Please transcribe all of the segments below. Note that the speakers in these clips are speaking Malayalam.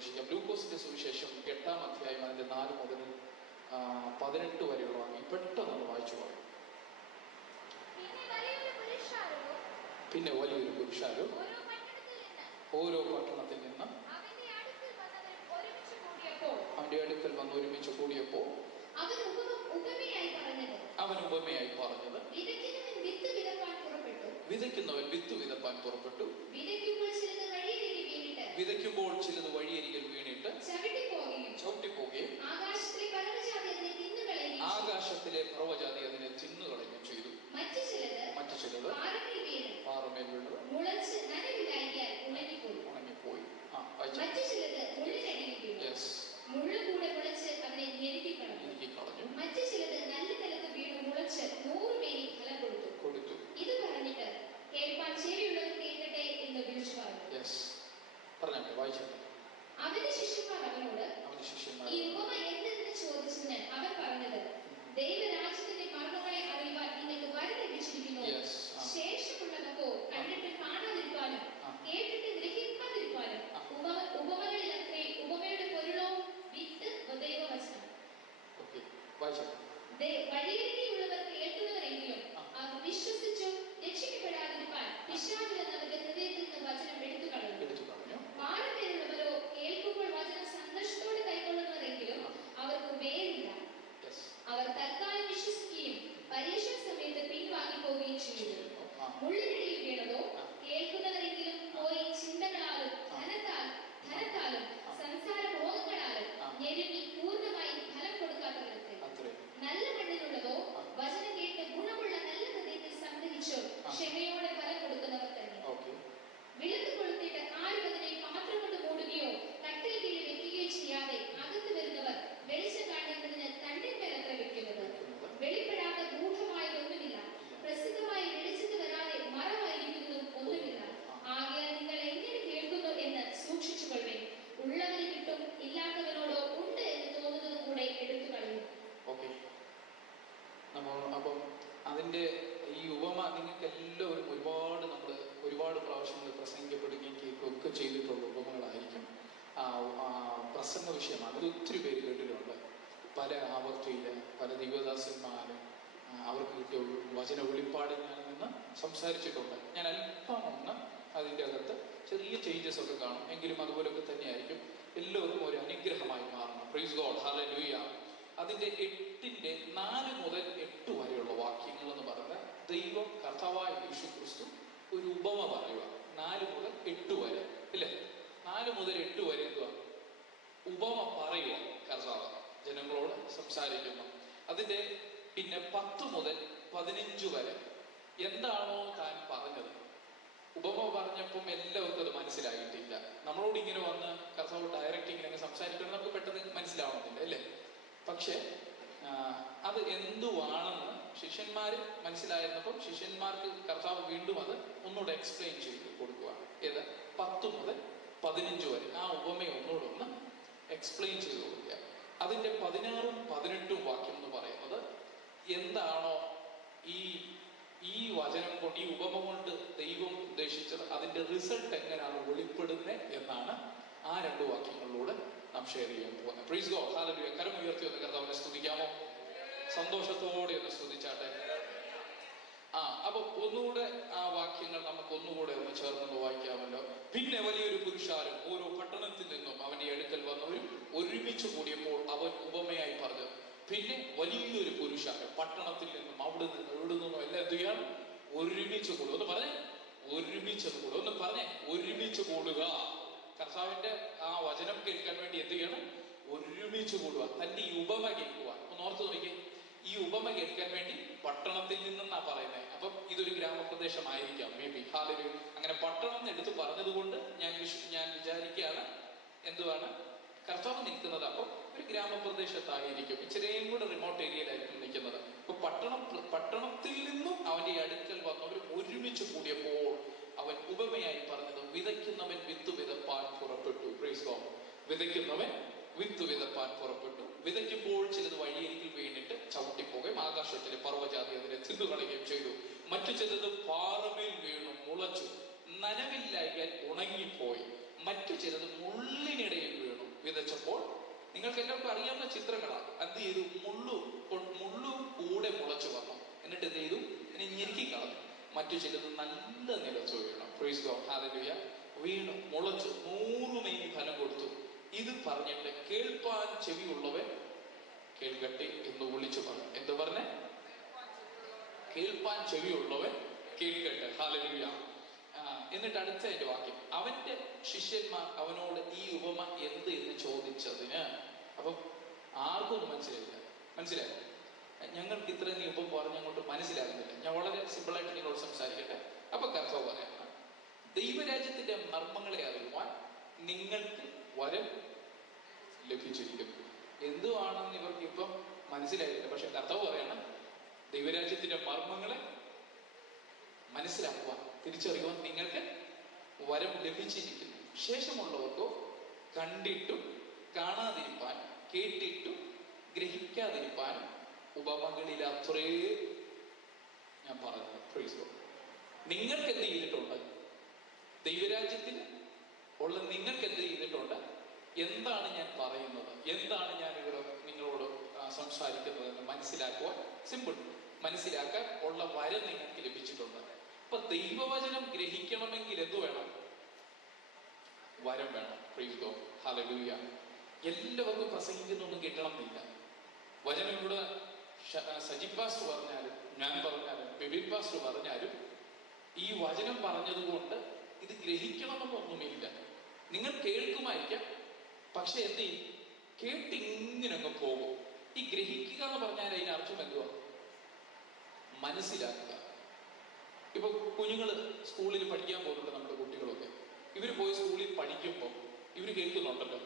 ലൂക്കോസിന്റെ സുവിശേഷം 8-ാം അധ്യായം അതിന്റെ 4 മുതൽ 18 വരെയുള്ള വാങ്ങി പെട്ടെന്ന് വായിച്ചു പറയും. പിന്നെ വലിയൊരു പുരുഷാരോ ഓരോ പട്ടണത്തിൽ നിന്ന് അവന്റെ അടുക്കൽ വന്ന് ഒരുമിച്ച് കൂടിയപ്പോൾ അവൻ ഉപമയായി പറഞ്ഞത്, വിതയ്ക്കുന്നവൻ വിത്ത് വിതപ്പാൻ പുറപ്പെട്ടു. വിതയ്ക്കുമ്പോൾ ചിലത് വഴിയരികിൽ വീണിട്ട് ചവിട്ടിപ്പോകുകയും ആകാശത്തിലെ പറവജാതി അതിനെ തിന്നുകളയുകയും ചെയ്തു. മറ്റു ചിലത് പാറമേൽ വീണത് ഉണങ്ങിപ്പോയി. മുള്ളുകൂടെ മുളച്ച് അവനെ ഞെരുക്കിക്കളഞ്ഞു. മറ്റു ചിലത് നല്ല നിലത്ത് വീണ് മുളച്ച് 100 പേരിൽ ഫലം കൊടുത്തു. ഇത് പറഞ്ഞിട്ട് കേൾപ്പാൻ ചെവിയുള്ളവർ കേൾക്കട്ടെ എന്ന് വിളിച്ചു പറഞ്ഞു. അവന്റെ ശിഷ്യന്മാർ അവനോട് ഈ ഉപമ എന്തെന്ന് ചോദിച്ചതിന് അവൻ പറഞ്ഞത്, ദൈവരാജ്യത്തിന്റെ മർമ്മങ്ങളെ അറിയുവാൻ നിങ്ങൾക്ക് വരം ലഭിച്ചിരിക്കുന്നു. ശേഷമുള്ളവക്കോ കണ്ടിട്ട് കാണാതിരിക്കാനും കേട്ടിട്ട് ഗ്രഹിക്കാതിരിക്കാനും ഉപമകളിൽ അത്രേ ഉപമയുടെ പൊരുളോ വിത്ത് ദൈവവചനം. വഴിയരികിലുള്ളവർ കേൾക്കുന്നവരെങ്കിലും അവർ വിശ്വസിച്ചും രക്ഷിക്കപ്പെടാതിരിക്കാൻ പിശാച് അവരുടെ ഹൃദയത്തിൽ നിന്ന് വചനം എടുത്തു കളഞ്ഞു. പാറമേലുള്ളവരോ കേൾക്കുമ്പോൾ വചനം സന്തോഷത്തോടെ കൈക്കൊള്ളുന്നവരെങ്കിലും അവർക്ക് വേരില്ല. അവർ തൽക്കാലം വിശ്വസിക്കുകയും പരീക്ഷാ സമയത്ത് പിൻവാങ്ങി പോവുകയും ചെയ്യുന്നു. മുള്ളിനിടയിൽ വീണതോ കേൾക്കുന്നവരെങ്കിലും പോയി ചിന്തകളാലും ധനത്താലും സംസാര ഭോഗങ്ങളാലും ഞെരുങ്ങി പൂർണ്ണമായി ഫലം കൊടുക്കാത്തവർക്ക്. നല്ല മണ്ണിലുള്ളതോ വചനം കേട്ട് ഗുണമുള്ള നല്ല ഹൃദയത്തിൽ സംഗ്രഹിച്ചോ ക്ഷമയോടെ ഫലം കൊടുക്കുന്നവർ തന്നെ. വിളക്ക് കൊളുത്തിട്ട് ആരും അതിനെ പാത്രം കൊണ്ട് മൂടുകയോ കട്ടിൽ കീഴിൽ വെക്കുകയോ ചെയ്യാതെ അകത്ത് വരുന്നവർ വെളിച്ചം കാണേണ്ടതിന് തണ്ടിന്മേൽ അത്ര വെക്കുന്നത്. വെളിപ്പെടാത്ത ഗൂഢമായതൊന്നുമില്ല, പ്രസിദ്ധമായ വെളിച്ചത്ത് വരാതെ മറവായിരിക്കുന്നതും ഒന്നുമില്ല. ആകയാൽ നിങ്ങൾ എങ്ങനെ കേൾക്കുന്നു എന്ന് സൂക്ഷിച്ചുകൊള്ളുവേൻ. ഉള്ളവന് കിട്ടും, ഇല്ലാത്തവനോടോ ഉണ്ട് എന്ന് തോന്നുന്നത് കൂടെ എടുത്തു കളയും. അപ്പം അതിന്റെ ഈ ഉപമ നിങ്ങൾക്ക് എല്ലാവരും ഒരുപാട് പ്രാവശ്യങ്ങൾ പ്രസംഗിക്കപ്പെടുകയും കേൾക്കുകയൊക്കെ ചെയ്തിട്ടുള്ള ഉപമകളായിരിക്കും. പ്രസംഗ വിഷയമാണ്. ഇത് ഒത്തിരി പേര് കേട്ടിട്ടുണ്ട്. പല ആവർത്തിയില് പല ദിവദാസന്മാര് അവർക്ക് കിട്ടിയ വചന വെളിപ്പാടിൽ നിന്ന് സംസാരിച്ചിട്ടുണ്ട്. ഞാൻ അല്പം ഒന്ന് അതിൻ്റെ അകത്ത് ചെറിയ ചേഞ്ചസ് ഒക്കെ കാണും, എങ്കിലും അതുപോലൊക്കെ തന്നെയായിരിക്കും. എല്ലാവർക്കും ഒരു അനുഗ്രഹമായി മാറണം. Price God, hallelujah. അതിന്റെ 8-ന്റെ 4 മുതൽ 8 വരെയുള്ള വാക്യങ്ങൾ എന്ന് പറഞ്ഞാൽ ദൈവം കർത്താവായ യേശു ക്രിസ്തു ഒരു ഉപമ പറയുക. 4 മുതൽ 8 വരെ ഇല്ലേ? 4 മുതൽ 8 വരെ എന്തുവാ? ഉപമ പറയുക. കർത്താവ് ജനങ്ങളോട് സംസാരിക്കുന്നു. അതിന്റെ പിന്നെ 10 മുതൽ 15 വരെ എന്താണോ താൻ പറഞ്ഞത്. ഉപമ പറഞ്ഞപ്പം എല്ലാവർക്കും അത് മനസ്സിലായിട്ടില്ല. നമ്മളോട് ഇങ്ങനെ വന്ന് കർത്താവ് ഡയറക്റ്റ് ഇങ്ങനെ സംസാരിക്കണം നമുക്ക് പെട്ടെന്ന് മനസ്സിലാവുന്നില്ല അല്ലേ? പക്ഷെ അത് എന്തുവാണെന്ന് ശിഷ്യന്മാര് മനസ്സിലായിരുന്നപ്പം ശിഷ്യന്മാർക്ക് കർത്താവ് വീണ്ടും അത് ഒന്നുകൂടെ എക്സ്പ്ലെയിൻ ചെയ്ത് കൊടുക്കുകയാണ്. ഏത് 10 മുതൽ 15 വരെ ആ ഉപമയെ ഒന്നുകൂടെ എക്സ്പ്ലെയിൻ ചെയ്ത് കൊടുക്കുക. അതിന്റെ 16ഉം 18ഉം വാക്യം എന്ന് പറയുന്നത് എന്താണോ ഈ വചനം കൊണ്ട്, ഈ ഉപമ കൊണ്ട് ദൈവം ഉദ്ദേശിച്ചത്, അതിന്റെ റിസൾട്ട് എങ്ങനെയാണ് വെളിപ്പെടുന്നത് എന്നാണ് ആ 2 വാക്യങ്ങളിലൂടെ നാം ഷെയർ ചെയ്യാൻ പോകുന്നത്. Price God, hallelujah. കരം ഉയർത്തി ഒന്ന് കർത്താവിനെ സ്തുതിക്കാമോ? സന്തോഷത്തോടെ ഒന്ന് സ്തുതിച്ചാട്ടെ. അപ്പൊ ഒന്നുകൂടെ ആ വാക്യങ്ങൾ നമുക്ക് ഒന്നുകൂടെ ഒന്ന് ചേർന്ന് വായിക്കാമല്ലോ. പിന്നെ വലിയൊരു പുരുഷാരം ഓരോ പട്ടണത്തിൽ നിന്നും അവന്റെ അടുക്കൽ വന്നവരും ഒരുമിച്ച് കൂടിയപ്പോൾ അവൻ ഉപമയായി പറഞ്ഞു. പിന്നെ വലിയൊരു പുരുഷാരം പട്ടണത്തിൽ നിന്നും അവിടെ നിന്നും ഇവിടെ നിന്നും എല്ലാം എന്ത് ചെയ്യണം? ഒരുമിച്ച് കൂടുക. ഒന്ന് പറഞ്ഞേ, ഒരുമിച്ച് കൂടുക. ഒന്ന് പറഞ്ഞേ, ഒരുമിച്ച് കൂടുക. കർത്താവിന്റെ ആ വചനം കേൾക്കാൻ വേണ്ടി എന്ത് ചെയ്യണം? ഒരുമിച്ച് കൂടുക. തന്റെ ഈ ഉപമ കേൾക്കുക. ഒന്ന് ഓർത്ത് നോക്കി, ഈ ഉപമ കേൾക്കാൻ വേണ്ടി പട്ടണത്തിൽ നിന്നാ പറയുന്നത്. അപ്പം ഇതൊരു ഗ്രാമപ്രദേശമായിരിക്കാം മേ ബി. ഹാലൊരു അങ്ങനെ പട്ടണം എന്ന് എടുത്ത് പറഞ്ഞത് കൊണ്ട് ഞാൻ വിചാരിക്കുകയാണ് എന്തുവാണ് കർത്താവ് നിൽക്കുന്നത്. അപ്പം ഒരു ഗ്രാമപ്രദേശത്തായിരിക്കും, ഇച്ചിരിയും കൂടെ റിമോട്ട് ഏരിയയിലായിരിക്കും നിൽക്കുന്നത്. അപ്പൊ പട്ടണത്തിൽ നിന്നും അവന്റെ അടുക്കൽ വന്നവർ ഒരുമിച്ച് കൂടിയപ്പോൾ അവൻ ഉപമയായി പറഞ്ഞത്, വിതയ്ക്കുന്നവൻ വിത്ത് വിതപ്പാൻ പുറപ്പെട്ടു. Praise God. വിതയ്ക്കുന്നവൻ വിത്ത് വിതപ്പാൻ പുറപ്പെട്ടു. വിതയ്ക്കുമ്പോൾ ചിലത് വഴിയരികിൽ വീണിട്ട് ചവിട്ടിപ്പോകുകയും ആകാശത്തിലെ പർവ്വജാതി അതിനെ തിന്നുകളയുകയും ചെയ്തു. മറ്റു ചിലത് പാറമേൽ വീണു മുളച്ചു, നനവില്ലായ്യാൽ ഉണങ്ങിപ്പോയി. മറ്റു ചിലത് മുള്ളിനിടയിൽ വീണു നിങ്ങൾക്ക് എല്ലാവർക്കും അറിയാവുന്ന ചിത്രങ്ങളാണ്. എന്ത് ചെയ്തു? മുള്ളു കൂടെ മുളച്ചു വന്നു. എന്നിട്ട് എന്ത് ചെയ്തു? ഇനി ഞെരുക്കി കളഞ്ഞു. മറ്റു ചിലത് നല്ല നിലച്ചു വീണു. Price God, hallelujah. വീണു, മുളച്ചു, 100 മേനി ഫലം കൊടുത്തു. ഇത് പറഞ്ഞിട്ട് കേൾപ്പാൻ ചെവിയുള്ളവൻ കേൾക്കട്ടെ എന്ന് വിളിച്ചു പറഞ്ഞു. എന്ത് പറഞ്ഞേ? കേൾപ്പാൻ ചെവിയുള്ളവൻ കേൾക്കട്ടെ. ഹല്ലേലൂയ. എന്നിട്ട് അടുത്ത വാക്യം, അവന്റെ ശിഷ്യന്മാർ അവനോട് ഈ ഉപമ എന്ത് എന്ന് ചോദിച്ചതിന്, അപ്പം ആർക്കും മനസ്സിലായോ? ഞങ്ങൾക്ക് ഇത്ര നീ ഉപമ പറഞ്ഞങ്ങോട്ട് മനസ്സിലാകുന്നില്ല. ഞാൻ വളരെ സിമ്പിളായിട്ട് നിങ്ങളോട് സംസാരിക്കട്ടെ. അപ്പൊ കർത്താവ് പറയാം, ദൈവരാജ്യത്തിന്റെ മർമ്മങ്ങളെ അറിയുവാൻ നിങ്ങൾക്ക് വരം ലഭിച്ചിരിക്കുന്നു. എന്തുവാണെന്ന് ഇവർക്ക് ഇപ്പം മനസ്സിലായില്ല. പക്ഷെ കർത്താവ് പറയാണ്, ദൈവരാജ്യത്തിന്റെ മർമ്മങ്ങളെ മനസ്സിലാക്കുവാൻ, തിരിച്ചറിയുവാൻ നിങ്ങൾക്ക് വരം ലഭിച്ചിരിക്കുന്നു. ശേഷമുള്ളവർക്കോ കണ്ടിട്ടും കാണാതിരിപ്പാൻ, കേട്ടിട്ടും ഗ്രഹിക്കാതിരിപ്പാൻ ഉപമകളിൽ അത്രേ ഞാൻ പറഞ്ഞത്. Praise God. നിങ്ങൾക്ക് എന്ത് ചെയ്തിട്ടുണ്ട്? ദൈവരാജ്യത്തിൽ ഉള്ള നിങ്ങൾക്ക് എന്ത് ചെയ്തിട്ടുണ്ട്? എന്താണ് ഞാൻ പറയുന്നത്, എന്താണ് ഞാൻ ഇവിടെ നിങ്ങളോട് സംസാരിക്കുന്നത് എന്ന് മനസ്സിലാക്കുവാൻ, സിമ്പിൾ, മനസ്സിലാക്കാൻ ഉള്ള വരം നിങ്ങൾക്ക് ലഭിച്ചിട്ടുണ്ട്. അപ്പൊ ദൈവവചനം ഗ്രഹിക്കണമെങ്കിൽ എന്ത് വേണം? വരം വേണം. Price God, hallelujah. എല്ലാവർക്കും പ്രസംഗിക്കുന്നൊന്നും കിട്ടണമെന്നില്ല. വചനം ഇവിടെ സജി പാസ്റ്റർ പറഞ്ഞാലും, ഞാൻ പറഞ്ഞാലും, ബിബിൻ പാസ്റ്റർ പറഞ്ഞാലും, ഈ വചനം പറഞ്ഞതുകൊണ്ട് ഇത് ഗ്രഹിക്കണമെന്നൊന്നുമില്ല. നിങ്ങൾ കേൾക്കുമായിരിക്കാം, പക്ഷെ എന്ത് ചെയ്യും? കേട്ടിങ്ങനെ അങ്ങ് പോകും. ഈ ഗ്രഹിക്കുക എന്ന് പറഞ്ഞാൽ അതിന് അർത്ഥം എന്തുവാ? മനസ്സിലാക്കുക. ഇപ്പൊ കുഞ്ഞുങ്ങൾ സ്കൂളിൽ പഠിക്കാൻ പോകുന്നുണ്ട്, നമ്മുടെ കുട്ടികളൊക്കെ. ഇവർ പോയി സ്കൂളിൽ പഠിക്കുമ്പോൾ ഇവർ കേൾക്കുന്നുണ്ടല്ലോ.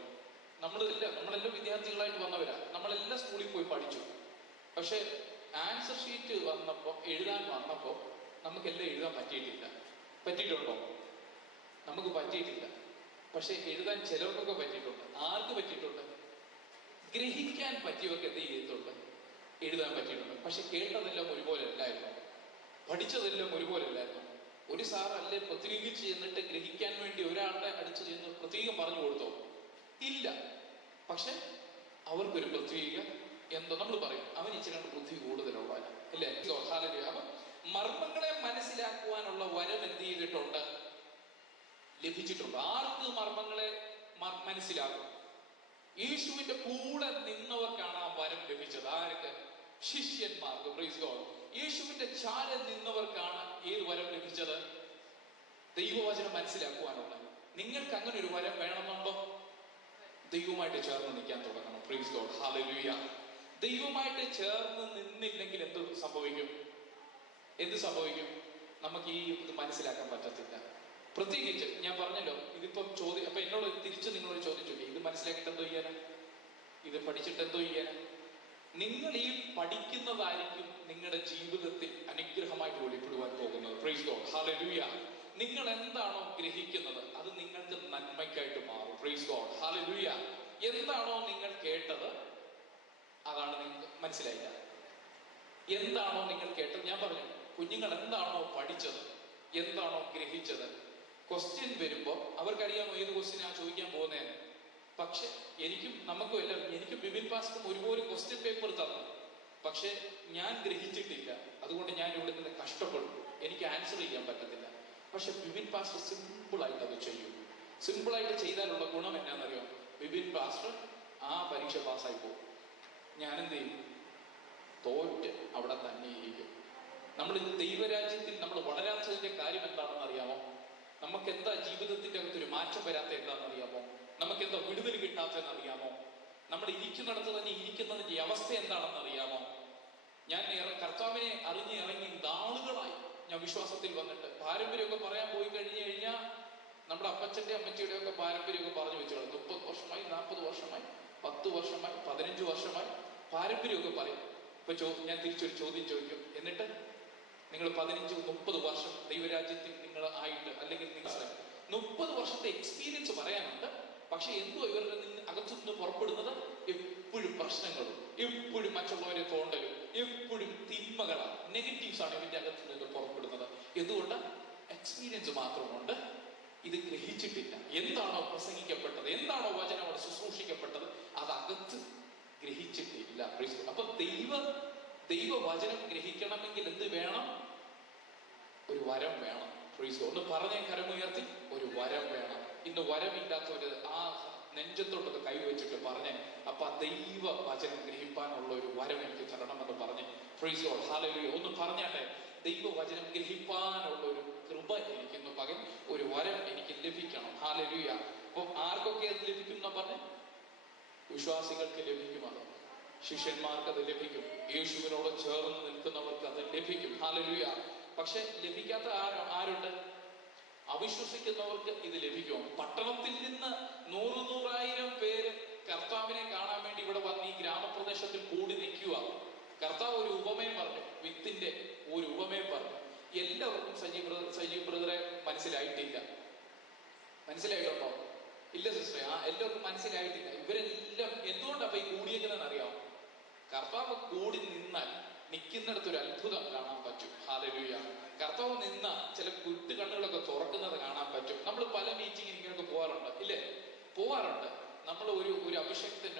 നമ്മളെല്ലാം വിദ്യാർത്ഥികളായിട്ട് വന്നവരാ. നമ്മളെല്ലാം സ്കൂളിൽ പോയി പഠിച്ചു. പക്ഷെ ആൻസർ ഷീറ്റ് വന്നപ്പോൾ, എഴുതാൻ വന്നപ്പോൾ നമുക്കെല്ലാം എഴുതാൻ പറ്റിയിട്ടില്ല. പറ്റിയിട്ടുണ്ടോ? നമുക്ക് പറ്റിയിട്ടില്ല. പക്ഷെ എഴുതാൻ ചിലർക്കൊക്കെ പറ്റിയിട്ടുണ്ട്. ആർക്ക് പറ്റിയിട്ടുണ്ട്? ഗ്രഹിക്കാൻ പറ്റിയവർക്ക് എന്ത് ചെയ്തിട്ടുണ്ട്? എഴുതാൻ പറ്റിയിട്ടുണ്ട്. പക്ഷെ കേട്ടതെല്ലാം ഒരുപോലെ അല്ലായിരുന്നു, പഠിച്ചതെല്ലാം ഒരുപോലെ അല്ലായിരുന്നു. ഒരു സാർ അല്ലേ പ്രത്യേകിച്ച് എന്നിട്ട് ഗ്രഹിക്കാൻ വേണ്ടി ഒരാളുടെ അടുത്ത് ചെന്ന് പ്രത്യേകം പറഞ്ഞു കൊടുത്തോ? ഇല്ല. പക്ഷെ അവർക്കൊരു പ്രത്യേക എന്തോ നമ്മൾ പറയും, അവൻ ഇച്ചിരി ബുദ്ധി കൂടുതലുള്ള അല്ലേ? അപ്പൊ മർമ്മങ്ങളെ മനസ്സിലാക്കുവാനുള്ള വരം എന്ത് ചെയ്തിട്ടുണ്ട്? ലഭിച്ചിട്ടുണ്ട്. ആർക്ക് മർമ്മങ്ങളെ മനസ്സിലാകും? യേശുവിന്റെ കൂടെ നിന്നവർക്കാണ് ആ വരം ലഭിച്ചത്. ആർക്ക്? ശിഷ്യന്മാർക്ക്. Praise God. യേശുവിന്റെ ചാരം നിന്നവർക്കാണ് ഏത് വരം ലഭിച്ചത്? ദൈവവചനം മനസ്സിലാക്കുവാനുള്ള. നിങ്ങൾക്ക് അങ്ങനെ ഒരു വരം വേണമെന്നുണ്ടോ? ദൈവമായിട്ട് ചേർന്ന് നിൽക്കാൻ തുടങ്ങണം. Price God, hallelujah. ദൈവമായിട്ട് ചേർന്ന് നിന്നില്ലെങ്കിൽ എന്ത് സംഭവിക്കും? നമുക്ക് ഈ ഇത് മനസ്സിലാക്കാൻ പറ്റത്തില്ല. പ്രത്യേകിച്ച് ഞാൻ പറഞ്ഞല്ലോ, ഇതിപ്പം അപ്പൊ എന്നോട് തിരിച്ച് നിങ്ങളോട് ചോദിച്ചില്ലേ, ഇത് മനസ്സിലാക്കിയിട്ട് എന്തോ ചെയ്യാനാ? ഇത് പഠിച്ചിട്ട് എന്തോ ചെയ്യാനാ? നിങ്ങൾ ഈ പഠിക്കുന്നതായിരിക്കും നിങ്ങളുടെ ജീവിതത്തിൽ അനുഗ്രഹമായിട്ട് വെളിപ്പെടുവാൻ പോകുന്നത്. Price God, hallelujah. നിങ്ങൾ എന്താണോ ഗ്രഹിക്കുന്നത് അത് നിങ്ങൾക്ക് നന്മയ്ക്കായിട്ട് മാറും. Price God, hallelujah. എന്താണോ നിങ്ങൾ കേട്ടത് അതാണ് നിങ്ങൾക്ക് മനസ്സിലായില്ല. എന്താണോ നിങ്ങൾ കേട്ടത്, ഞാൻ പറഞ്ഞു, കുഞ്ഞുങ്ങൾ എന്താണോ പഠിച്ചത്, എന്താണോ ഗ്രഹിച്ചത്, ക്വസ്റ്റ്യൻ വരുമ്പോൾ അവർക്കറിയാമോ ഏത് ക്വസ്റ്റ്യൻ ആ ചോദിക്കാൻ പോകുന്നതെന്ന്. പക്ഷെ നമുക്കും എല്ലാവർക്കും, എനിക്കും ബിബിൻ പാസ്റ്ററും ഒരുപോലെ ക്വസ്റ്റ്യൻ പേപ്പർ തന്നു. പക്ഷെ ഞാൻ ഗ്രഹിച്ചിട്ടില്ല. അതുകൊണ്ട് ഞാൻ ഇവിടെ നിന്ന് കഷ്ടപ്പെടും. എനിക്ക് ആൻസർ ചെയ്യാൻ പറ്റത്തില്ല. പക്ഷെ ബിബിൻ പാസ്റ്റർ സിമ്പിളായിട്ട് അത് ചെയ്യും. സിമ്പിളായിട്ട് ചെയ്താലുള്ള ഗുണം എന്നാണെന്നറിയോ? ബിബിൻ പാസ്റ്റർ ആ പരീക്ഷ പാസ്സായി പോകും. ഞാനെന്ത് ചെയ്യും? തോറ്റ് അവിടെ തന്നെ ഇരിക്കും. നമ്മൾ ദൈവരാജ്യത്തിൽ നമ്മൾ വളരാത്തതിന്റെ കാര്യം എന്താണെന്ന് അറിയാമോ? നമുക്ക് എന്താ ജീവിതത്തിന്റെ അകത്തൊരു മാറ്റം വരാത്ത എന്താണെന്ന് അറിയാമോ? നമുക്ക് എന്താ വിടുതൽ കിട്ടാത്തതെന്ന് അറിയാമോ? നമ്മൾ ഇരിക്കുന്നിടത്ത് തന്നെ ഇരിക്കുന്നതിന്റെ അവസ്ഥ എന്താണെന്ന് അറിയാമോ? ഞാൻ കർത്താവിനെ അറിഞ്ഞ് ഇറങ്ങി നാളുകളായി ഞാൻ വിശ്വാസത്തിൽ വന്നിട്ട് പാരമ്പര്യമൊക്കെ പറയാൻ പോയി കഴിഞ്ഞാൽ നമ്മുടെ അപ്പച്ചന്റെ അമ്മച്ചിയുടെ ഒക്കെ പാരമ്പര്യമൊക്കെ പറഞ്ഞു വെച്ചോളൂ. 30 വർഷമായി, 40 വർഷമായി, 10 വർഷമായി, 15 വർഷമായി പാരമ്പര്യമൊക്കെ പറയും. ഇപ്പൊ ഞാൻ തിരിച്ചൊരു ചോദ്യം ചോദിക്കും, എന്നിട്ട് നിങ്ങൾ 15-30 വർഷം ദൈവരാജ്യത്തിൽ നിങ്ങൾ ആയിട്ട്, അല്ലെങ്കിൽ നിങ്ങൾ 30 വർഷത്തെ എക്സ്പീരിയൻസ് പറയാനുണ്ട്. പക്ഷെ എന്തോ ഇവരുടെ അകത്തുനിന്ന് പുറപ്പെടുന്നത് എപ്പോഴും പ്രശ്നങ്ങളും, എപ്പോഴും മറ്റുള്ളവരെ തോണ്ടലും, എപ്പോഴും തിന്മകളാണ്, നെഗറ്റീവ്സ് ആണ് ഇവന്റെ അകത്ത് നിന്ന് പുറപ്പെടുന്നത്. എന്തുകൊണ്ട്? എക്സ്പീരിയൻസ് മാത്രമുണ്ട്, ഇത് ഗ്രഹിച്ചിട്ടില്ല. എന്താണോ പ്രസംഗിക്കപ്പെട്ടത്, എന്താണോ വചനം അവിടെ ശുശ്രൂഷിക്കപ്പെട്ടത്, അതകത്ത് ഗ്രഹിച്ചിട്ടില്ല. അപ്പൊ ദൈവവചനം ഗ്രഹിക്കണമെങ്കിൽ എന്ത് വേണം? ഒരു വരം വേണം. ഒന്ന് പറഞ്ഞേ, കരമുയർത്തി, ഒരു വരം വേണം. ഇന്ന് വരമില്ലാത്തവര് ആ നെഞ്ചത്തോട്ടൊക്കെ കൈവച്ചിട്ട് പറഞ്ഞേ, അപ്പൊ ദൈവ വചനം ഗ്രഹിപ്പാനുള്ള ഒരു വരം എനിക്ക് തരണമെന്ന് പറഞ്ഞേ. Price God, hallelujah. ഒന്ന് പറഞ്ഞാട്ടെ, ദൈവവചനം ഗ്രഹിപ്പാനുള്ള ഒരു കൃപ എനിക്ക് ഇന്ന് പകൽ, ഒരു വരം എനിക്ക് ലഭിക്കണം. ഹല്ലേലൂയ. അപ്പം ആർക്കൊക്കെ അത് ലഭിക്കും എന്നാ പറഞ്ഞേ? വിശ്വാസികൾക്ക് ലഭിക്കും. അത് ശിഷ്യന്മാർക്ക് അത് ലഭിക്കും. യേശുവിനോട് ചേർന്ന് നിൽക്കുന്നവർക്ക് അത് ലഭിക്കും. ഹല്ലേലൂയ. പക്ഷെ ലഭിക്കാത്ത ആരുണ്ട്? അവിശ്വസിക്കുന്നവർക്ക് ഇത് ലഭിക്കും. പട്ടണത്തിൽ നിന്ന് 100,000 പേര് കർത്താവിനെ കാണാൻ വേണ്ടി ഇവിടെ വന്ന് ഈ ഗ്രാമപ്രദേശത്തിൽ കൂടി നിൽക്കുക. കർത്താവ് ഒരു ഉപമയം പറഞ്ഞു, വിത്തിന്റെ ഒരു ഉപമയം പറഞ്ഞു. എല്ലാവർക്കും സജീവ് ബ്രദറെ മനസ്സിലായിട്ടില്ല. മനസ്സിലായിട്ടുണ്ടോ? ഇല്ല സിസ്റ്ററെ, എല്ലാവർക്കും മനസ്സിലായിട്ടില്ല. ഇവരെല്ലാം എന്തുകൊണ്ടപ്പോ ഈ കൂടിയെങ്കിലും അറിയാം? കർത്താവ് കൂടി നിന്നാൽ നിൽക്കുന്നിടത്ത് ഒരു അത്ഭുതം കാണാൻ പറ്റും. ഹല്ലേലൂയ. കർത്താവ് നിന്ന ചില കുറ്റു കണ്ണുകളൊക്കെ തുറക്കുന്നത് കാണാൻ പറ്റും. നമ്മൾ പല മീറ്റിംഗിന് ഇങ്ങനെയൊക്കെ പോകാറുണ്ട്, ഇല്ലേ? പോവാറുണ്ട്. നമ്മൾ ഒരു അഭിഷക്തൻ,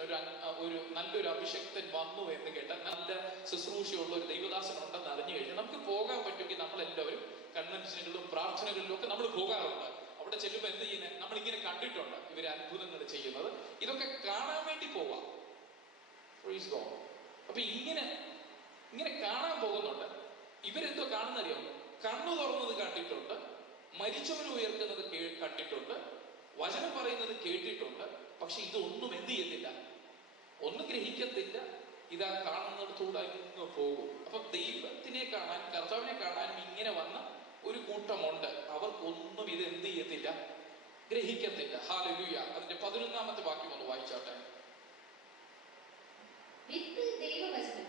ഒരു നല്ലൊരു അഭിഷക്തൻ വന്നു എന്ന് കേട്ടാൽ, നല്ല ശുശ്രൂഷയുള്ള ഒരു ദൈവദാസൻ ഉണ്ടെന്ന് അറിഞ്ഞു കഴിഞ്ഞാൽ നമുക്ക് പോകാൻ പറ്റുമെങ്കിൽ നമ്മളെല്ലാവരും കൺവെൻഷനുകളിലും പ്രാർത്ഥനകളിലും ഒക്കെ നമ്മൾ പോകാറുണ്ട്. അവിടെ ചെല്ലുമ്പോൾ എന്ത് ചെയ്യുന്നത്? നമ്മളിങ്ങനെ കണ്ടിട്ടുണ്ട് ഇവര് അത്ഭുതങ്ങൾ ചെയ്യുന്നത്. ഇതൊക്കെ കാണാൻ വേണ്ടി പോവാം. അപ്പൊ ഇങ്ങനെ കാണാൻ പോകുന്നുണ്ട്. ഇവരെന്തോ കാണുന്നറിയോ? കണ്ണു തുറന്നത് കണ്ടിട്ടുണ്ട്, മരിച്ചവന് ഉയർത്തുന്നത് കണ്ടിട്ടുണ്ട്, വചനം പറയുന്നത് കേട്ടിട്ടുണ്ട്. പക്ഷെ ഇതൊന്നും എന്ത് ചെയ്യത്തില്ല, ഒന്നും ഗ്രഹിക്കത്തില്ല. ഇതാ കാണുന്നിടത്തൂടെ അങ്ങ് പോകും. അപ്പൊ ദൈവത്തിനെ കാണാൻ, കർത്താവിനെ കാണാനും ഇങ്ങനെ വന്ന ഒരു കൂട്ടമുണ്ട്. അവർക്കൊന്നും ഇത് എന്ത് ചെയ്യത്തില്ല, ഗ്രഹിക്കത്തില്ല. ഹല്ലേലൂയ. അതിന്റെ 11-ാമത്തെ വാക്യം ഒന്ന് വായിച്ചാട്ടെ. വിത്ത് ദൈവവചനം,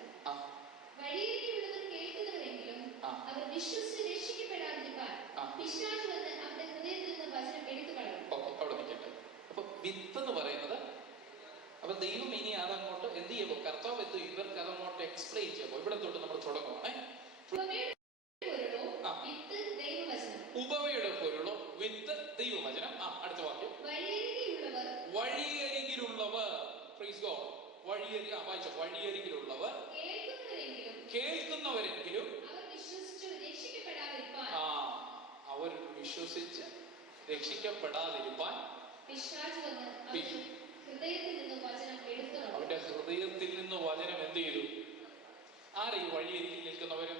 വഴിയരികിലുള്ളവർ കേൾക്കുന്നവരെങ്കിലും അവർ വിശ്വസിച്ച് രക്ഷിക്കപ്പെടാതിരിക്കാൻ പിശാച് വന്ന് അവരുടെ ഹൃദയത്തിൽ നിന്ന് വചനം എടുത്തു കളയും. അവിടെ നിൽക്കട്ടെ. അപ്പൊ വിത്ത് എന്ന് പറയുന്നത്, അപ്പൊ ദൈവം ഇനി അതങ്ങോട്ട് എന്ത് ചെയ്യുമ്പോ, കർത്താവ് എത്തും ഇവർക്ക് അതങ്ങോട്ട് എക്സ്പ്ലെയിൻ ചെയ്യുമ്പോ ഇവിടെ തൊട്ട് നമ്മൾ തുടങ്ങുവാണേ. ഉപമയുടെ പൊരുളോ വിത്ത് ദൈവവചനം. അടുത്ത വാക്യം, വഴിയരികിലുള്ളവർ. Praise God. വായിച്ചോ. വഴിയരികിലുള്ളവർ കേൾക്കുന്നവരെങ്കിലും അവർ വിശ്വസിച്ച് രക്ഷിക്കപ്പെടാതിരിപ്പാൻ അവന്റെ ഹൃദയത്തിൽ നിന്ന് വചനം എന്ത് ചെയ്തു? ആരാ ഈ വഴിയരികിൽ നിൽക്കുന്നവര്?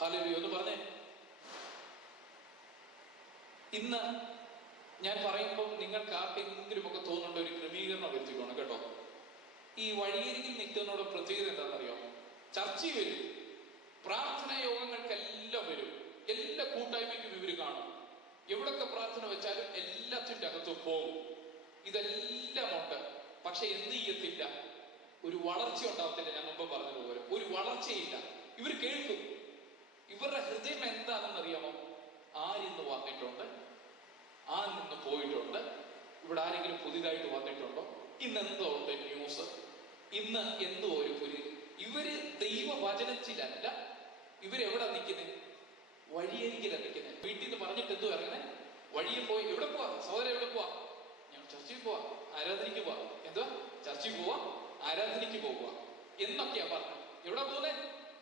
ഹല്ലേലൂയ. ഒന്ന് പറഞ്ഞേ. ഇന്ന് ഞാൻ പറയുമ്പോൾ നിങ്ങൾക്ക് ആർക്കെങ്കിലും ഒക്കെ തോന്നുന്നുണ്ട് ഒരു ക്രമീകരണം വരുത്തിക്കണം കേട്ടോ. ഈ വഴിയരികിൽ നിൽക്കുന്നതോടെ പ്രത്യേകത എന്താണെന്നറിയോ? ചർച്ചയിൽ വരും, പ്രാർത്ഥനാ യോഗങ്ങൾക്കെല്ലാം വരും, എല്ലാ കൂട്ടായ്മയ്ക്കും ഇവര് കാണും. എവിടൊക്കെ പ്രാർത്ഥന വെച്ചാലും എല്ലാത്തിൻ്റെ അകത്തും പോകും. ഇതെല്ലാം ഉണ്ട്. പക്ഷെ എന്ത് ചെയ്യത്തില്ല, ഒരു വളർച്ച ഉണ്ടാവത്തില്ല. ഞാൻ മുമ്പ് പറഞ്ഞതുപോലെ ഒരു വളർച്ചയില്ല. ഇവർ കേൾക്കും. ഇവരുടെ ഹൃദയം എന്താണെന്ന് അറിയാമോ? ആരിന്ന് വന്നിട്ടുണ്ട്, നിന്ന് പോയിട്ടുണ്ട്, ഇവിടെ ആരെങ്കിലും പുതിയതായിട്ട് വന്നിട്ടുണ്ടോ, ഇന്ന് എന്തോ ഉണ്ട് ന്യൂസ്, ഇന്ന് എന്തോ ഒരു ഇവര് ദൈവവചനത്തിലല്ല. ഇവരെവിടെ നിൽക്കുന്നത്? വഴിയരികിലാണ് നിൽക്കുന്നത്. വീട്ടിൽ നിന്ന് പറഞ്ഞിട്ട് എന്തോ ഇറങ്ങണേ? വഴിയിൽ പോയി. എവിടെ പോവാ സഹോദരൻ? എവിടെ പോവാ? ഞാൻ ചർച്ചയിൽ പോവാ, ആരാധനയ്ക്ക് പോവാ. എന്തോ ചർച്ചയിൽ പോവാ, ആരാധനയ്ക്ക് പോകുക എന്നൊക്കെയാ പറഞ്ഞത്. എവിടെ പോകുന്നേ?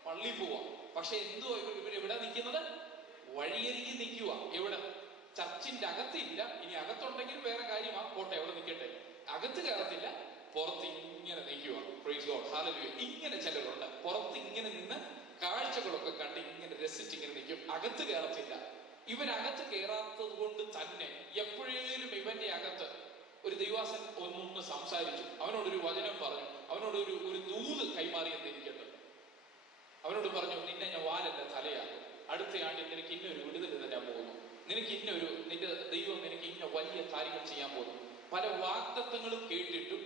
പള്ളിയിൽ പോവാ. പക്ഷെ എന്തോ ഇവരെവിടെ നിൽക്കുന്നത്? വഴിയരികിൽ നിൽക്കുക. എവിടെ? ചർച്ചിന്റെ അകത്തില്ല. ഇനി അകത്തുണ്ടെങ്കിൽ വേറെ കാര്യമാ, പോട്ടെ, എവിടെ നിൽക്കട്ടെ. അകത്ത് കയറത്തില്ല, പുറത്ത് ഇങ്ങനെ നിൽക്കുക. Price God, hallelujah. ഇങ്ങനെ ചിലരുണ്ട്, പുറത്ത് ഇങ്ങനെ നിന്ന് കാഴ്ചകളൊക്കെ കണ്ട് ഇങ്ങനെ രസിച്ച് ഇങ്ങനെ നിൽക്കും, അകത്ത് കയറത്തില്ല. ഇവനകത്ത് കയറാത്തത് കൊണ്ട് തന്നെ എപ്പോഴേലും ഇവന്റെ അകത്ത് ഒരു ദൈവാസൻ ഒന്ന് സംസാരിച്ചു, അവനോടൊരു വചനം പറഞ്ഞു, അവനോട് ഒരു ദൂത് കൈമാറി എന്നിരിക്കട്ടെ. അവനോട് പറഞ്ഞു, നിന്നെ ഞാൻ വാലല്ല തലയാകും, അടുത്ത ആണ്ടിൽ നിനക്ക് ഇന്നൊരു വിടുതൽ തരാൻ പോകുന്നു, നിനക്ക് നിന്റെ ദൈവം നിനക്ക് ഇന്ന വലിയ കാര്യങ്ങൾ ചെയ്യാൻ പോകുന്നു. പല വാഗ്ദത്തങ്ങളും കേട്ടിട്ടും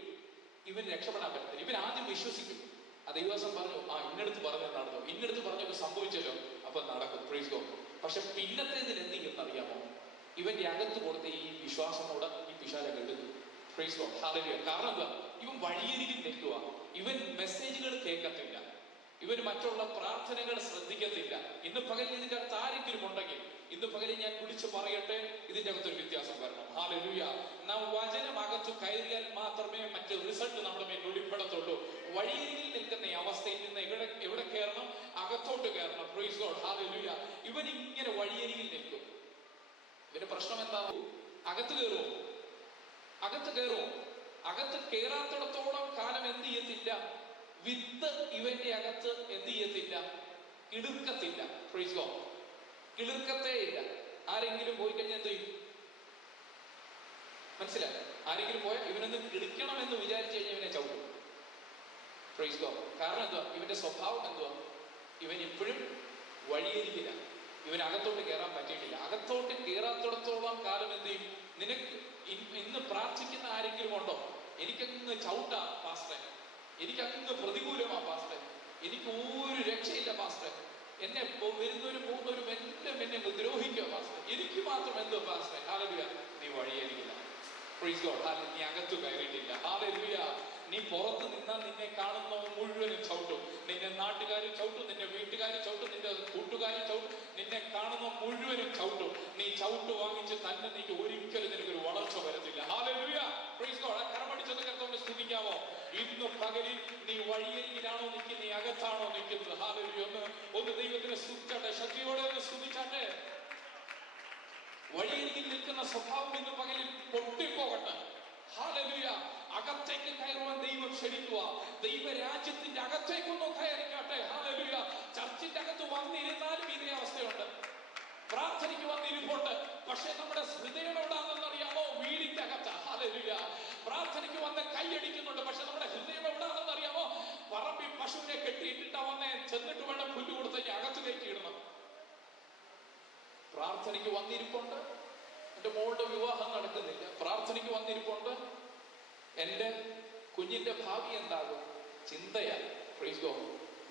ഇവൻ രക്ഷപ്പെടാൻ പറ്റത്തില്ല. ഇവൻ ആദ്യം വിശ്വസിക്കും. ആ ദൈവദാസൻ പറഞ്ഞു, ഇന്നടുത്ത് പറഞ്ഞത് നടന്നു, ഇന്നടുത്ത് പറഞ്ഞൊക്കെ സംഭവിച്ചല്ലോ, അപ്പൊ നടക്കും. Praise God. പക്ഷെ പിന്നത്തേതിൽ എന്തെങ്കിലും അറിയാമോ? ഇവന്റെ അകത്ത് കൊടുത്ത ഈ വിശ്വാസത്തോടെ ഈ പിശാചം എടുക്കും. Price God, hallelujah. കാരണം എന്താ? ഇവൻ വഴിയരികിൽ നിൽക്കുക. ഇവൻ മെസ്സേജുകൾ കേൾക്കത്തില്ല. ഇവർ മറ്റുള്ള പ്രാർത്ഥനകൾ ശ്രദ്ധിക്കത്തില്ല. ഇന്ന് പകൽ ഇതിന്റെ അകത്ത് ആരെങ്കിലും ഉണ്ടെങ്കിൽ ഇന്ന് പകലിൽ ഞാൻ വിളിച്ചു പറയട്ടെ, ഇതിന്റെ അകത്തൊരു വ്യത്യാസം വരണം. ഹല്ലേലൂയ. നാം വചനം അകത്തു കയറിയാൽ മാത്രമേ മറ്റ് റിസൾട്ട് നമ്മുടെ മേൽ വെളിപ്പെടത്തുള്ളൂ. വഴിയരികിൽ നിൽക്കുന്ന ഈ അവസ്ഥയിൽ നിന്ന് എവിടെ കയറണം? അകത്തോട്ട് കയറണം. Price God. ഹല്ലേലൂയ. ഇവൻ ഇങ്ങനെ വഴിയരികിൽ നിൽക്കും. ഇവന്റെ പ്രശ്നം എന്താ? അകത്ത് കയറുമോ? അകത്ത് കയറുമോ? അകത്ത് കയറാത്തിടത്തോളം കാലം എന്ത് ചെയ്യത്തില്ല? വിത്ത് ഇവന്റെ അകത്ത് എന്ത് ചെയ്യത്തില്ല? കിളിർക്കത്തില്ല. Praise God. കിളിർക്കത്തേ ഇല്ല. ആരെങ്കിലും പോയി കഴിഞ്ഞാൽ എന്ത് ചെയ്യും? മനസ്സിലായി? ആരെങ്കിലും പോയാൽ ഇവനൊന്ന് കിളിക്കണം എന്ന് വിചാരിച്ചു കഴിഞ്ഞാൽ ഇവനെ ചവിട്ടും. Praise God. കാരണം എന്തുവാ? ഇവന്റെ സ്വഭാവം എന്തുവാ? ഇവൻ ഇപ്പോഴും വഴിയരികില്ല. ഇവൻ അകത്തോട്ട് കയറാൻ പറ്റിയിട്ടില്ല. അകത്തോട്ട് കയറാത്തിടത്തോളം കാലം എന്ത് ചെയ്യും? നിനക്ക് ഇന്ന് പ്രാർത്ഥിക്കുന്ന ആരെങ്കിലും ഉണ്ടോ? എനിക്കങ്ങ് ചവിട്ടാ പാസ്റ്ററെ, എനിക്കങ്ങ് പ്രതികൂലമാ പാസ്റ്ററെ, എനിക്ക് ഒരു രക്ഷയില്ല പാസ്റ്ററെ, എന്നെ വരുന്നവരും പോകുന്നവരും എല്ലാം എന്നെ ദ്രോഹിക്കുക പാസ്റ്ററെ, എനിക്ക് മാത്രം എന്തോ പാസ്റ്ററെ. ഹല്ലേലൂയ. നീ വഴിയരികില്ല. Praise God. നീ അകത്തു കയറിയിട്ടില്ല. ഹല്ലേലൂയ. നീ പുറത്ത് നിന്നാൽ നിന്നെ കാണുന്നവൻ മുഴുവനും ചവിട്ടും. നിന്നെ നാട്ടുകാരും ചവിട്ടും, നിന്റെ വീട്ടുകാരും ചവിട്ടും, നിന്റെ കൂട്ടുകാരും ചവിട്ടും, നിന്നെ കാണുന്ന മുഴുവനും ചവിട്ടും. നീ ചവിട്ട് വാങ്ങിച്ച് തന്നെ നീക്ക് ഒരിക്കലും നിനക്കൊരു വളർച്ച വരത്തില്ല. ഹല്ലേലൂയ. Praise God. ആ കരമടിച്ചൊന്ന് കർത്താവിനെ സ്തുതിക്കാമോ? ഇന്ന് പകലിൽ നീ വഴിയരികിലാണോ നിൽക്കുന്നത്? നീ അകത്താണോ നിൽക്കുന്നത്? ഹല്ലേലൂയ. ഒന്ന് ദൈവത്തിനെ സ്തുതിച്ചാട്ടെ, ശക്തിയോടെ ഒന്ന് സ്തുതിച്ചാട്ടെ. വഴിയരികിൽ നിൽക്കുന്ന സ്വഭാവം ഇന്ന് പകലിൽ പൊട്ടിപ്പോകട്ടെ. ഹല്ലേലൂയ. അകത്തേക്ക് കയറുവാൻ ദൈവം ക്ഷണിക്കുക. ദൈവരാജ്യത്തിന്റെ അകത്തേക്കൊന്നും കയറിക്കാട്ടെ. ഹല്ലേലൂയ. ചർച്ചിന്റെ അകത്ത് വന്നിരുന്നാലും ഇതേ അവസ്ഥയുണ്ട്. പ്രാർത്ഥനയ്ക്ക് വന്നിരിപ്പുണ്ട്. പക്ഷെ നമ്മുടെ ഹൃദയം എവിടാണെന്നറിയാമോ? വീടിന്റെ അകത്ത്. ഹല്ലേലൂയ. പ്രാർത്ഥനയ്ക്ക് വന്ന് കൈയടിക്കുന്നുണ്ട്. പക്ഷെ നമ്മുടെ ഹൃദയം എവിടാണെന്നറിയാമോ? പറമ്പിൽ പശുവിനെ കെട്ടിയിട്ടിട്ടാ വന്നേ, ചെന്നിട്ട് വേണം പുല്ല് കൊടുത്ത് അകത്ത് കയറ്റിയിടണം. പ്രാർത്ഥനയ്ക്ക് വന്നിരിപ്പുണ്ട്. എന്റെ മോളുടെ വിവാഹം നടക്കുന്നില്ല. പ്രാർത്ഥനയ്ക്ക് വന്നിരിപ്പുണ്ട്. എന്റെ കുഞ്ഞിന്റെ ഭാവി എന്താകും? ചിന്തയാ. Praise God.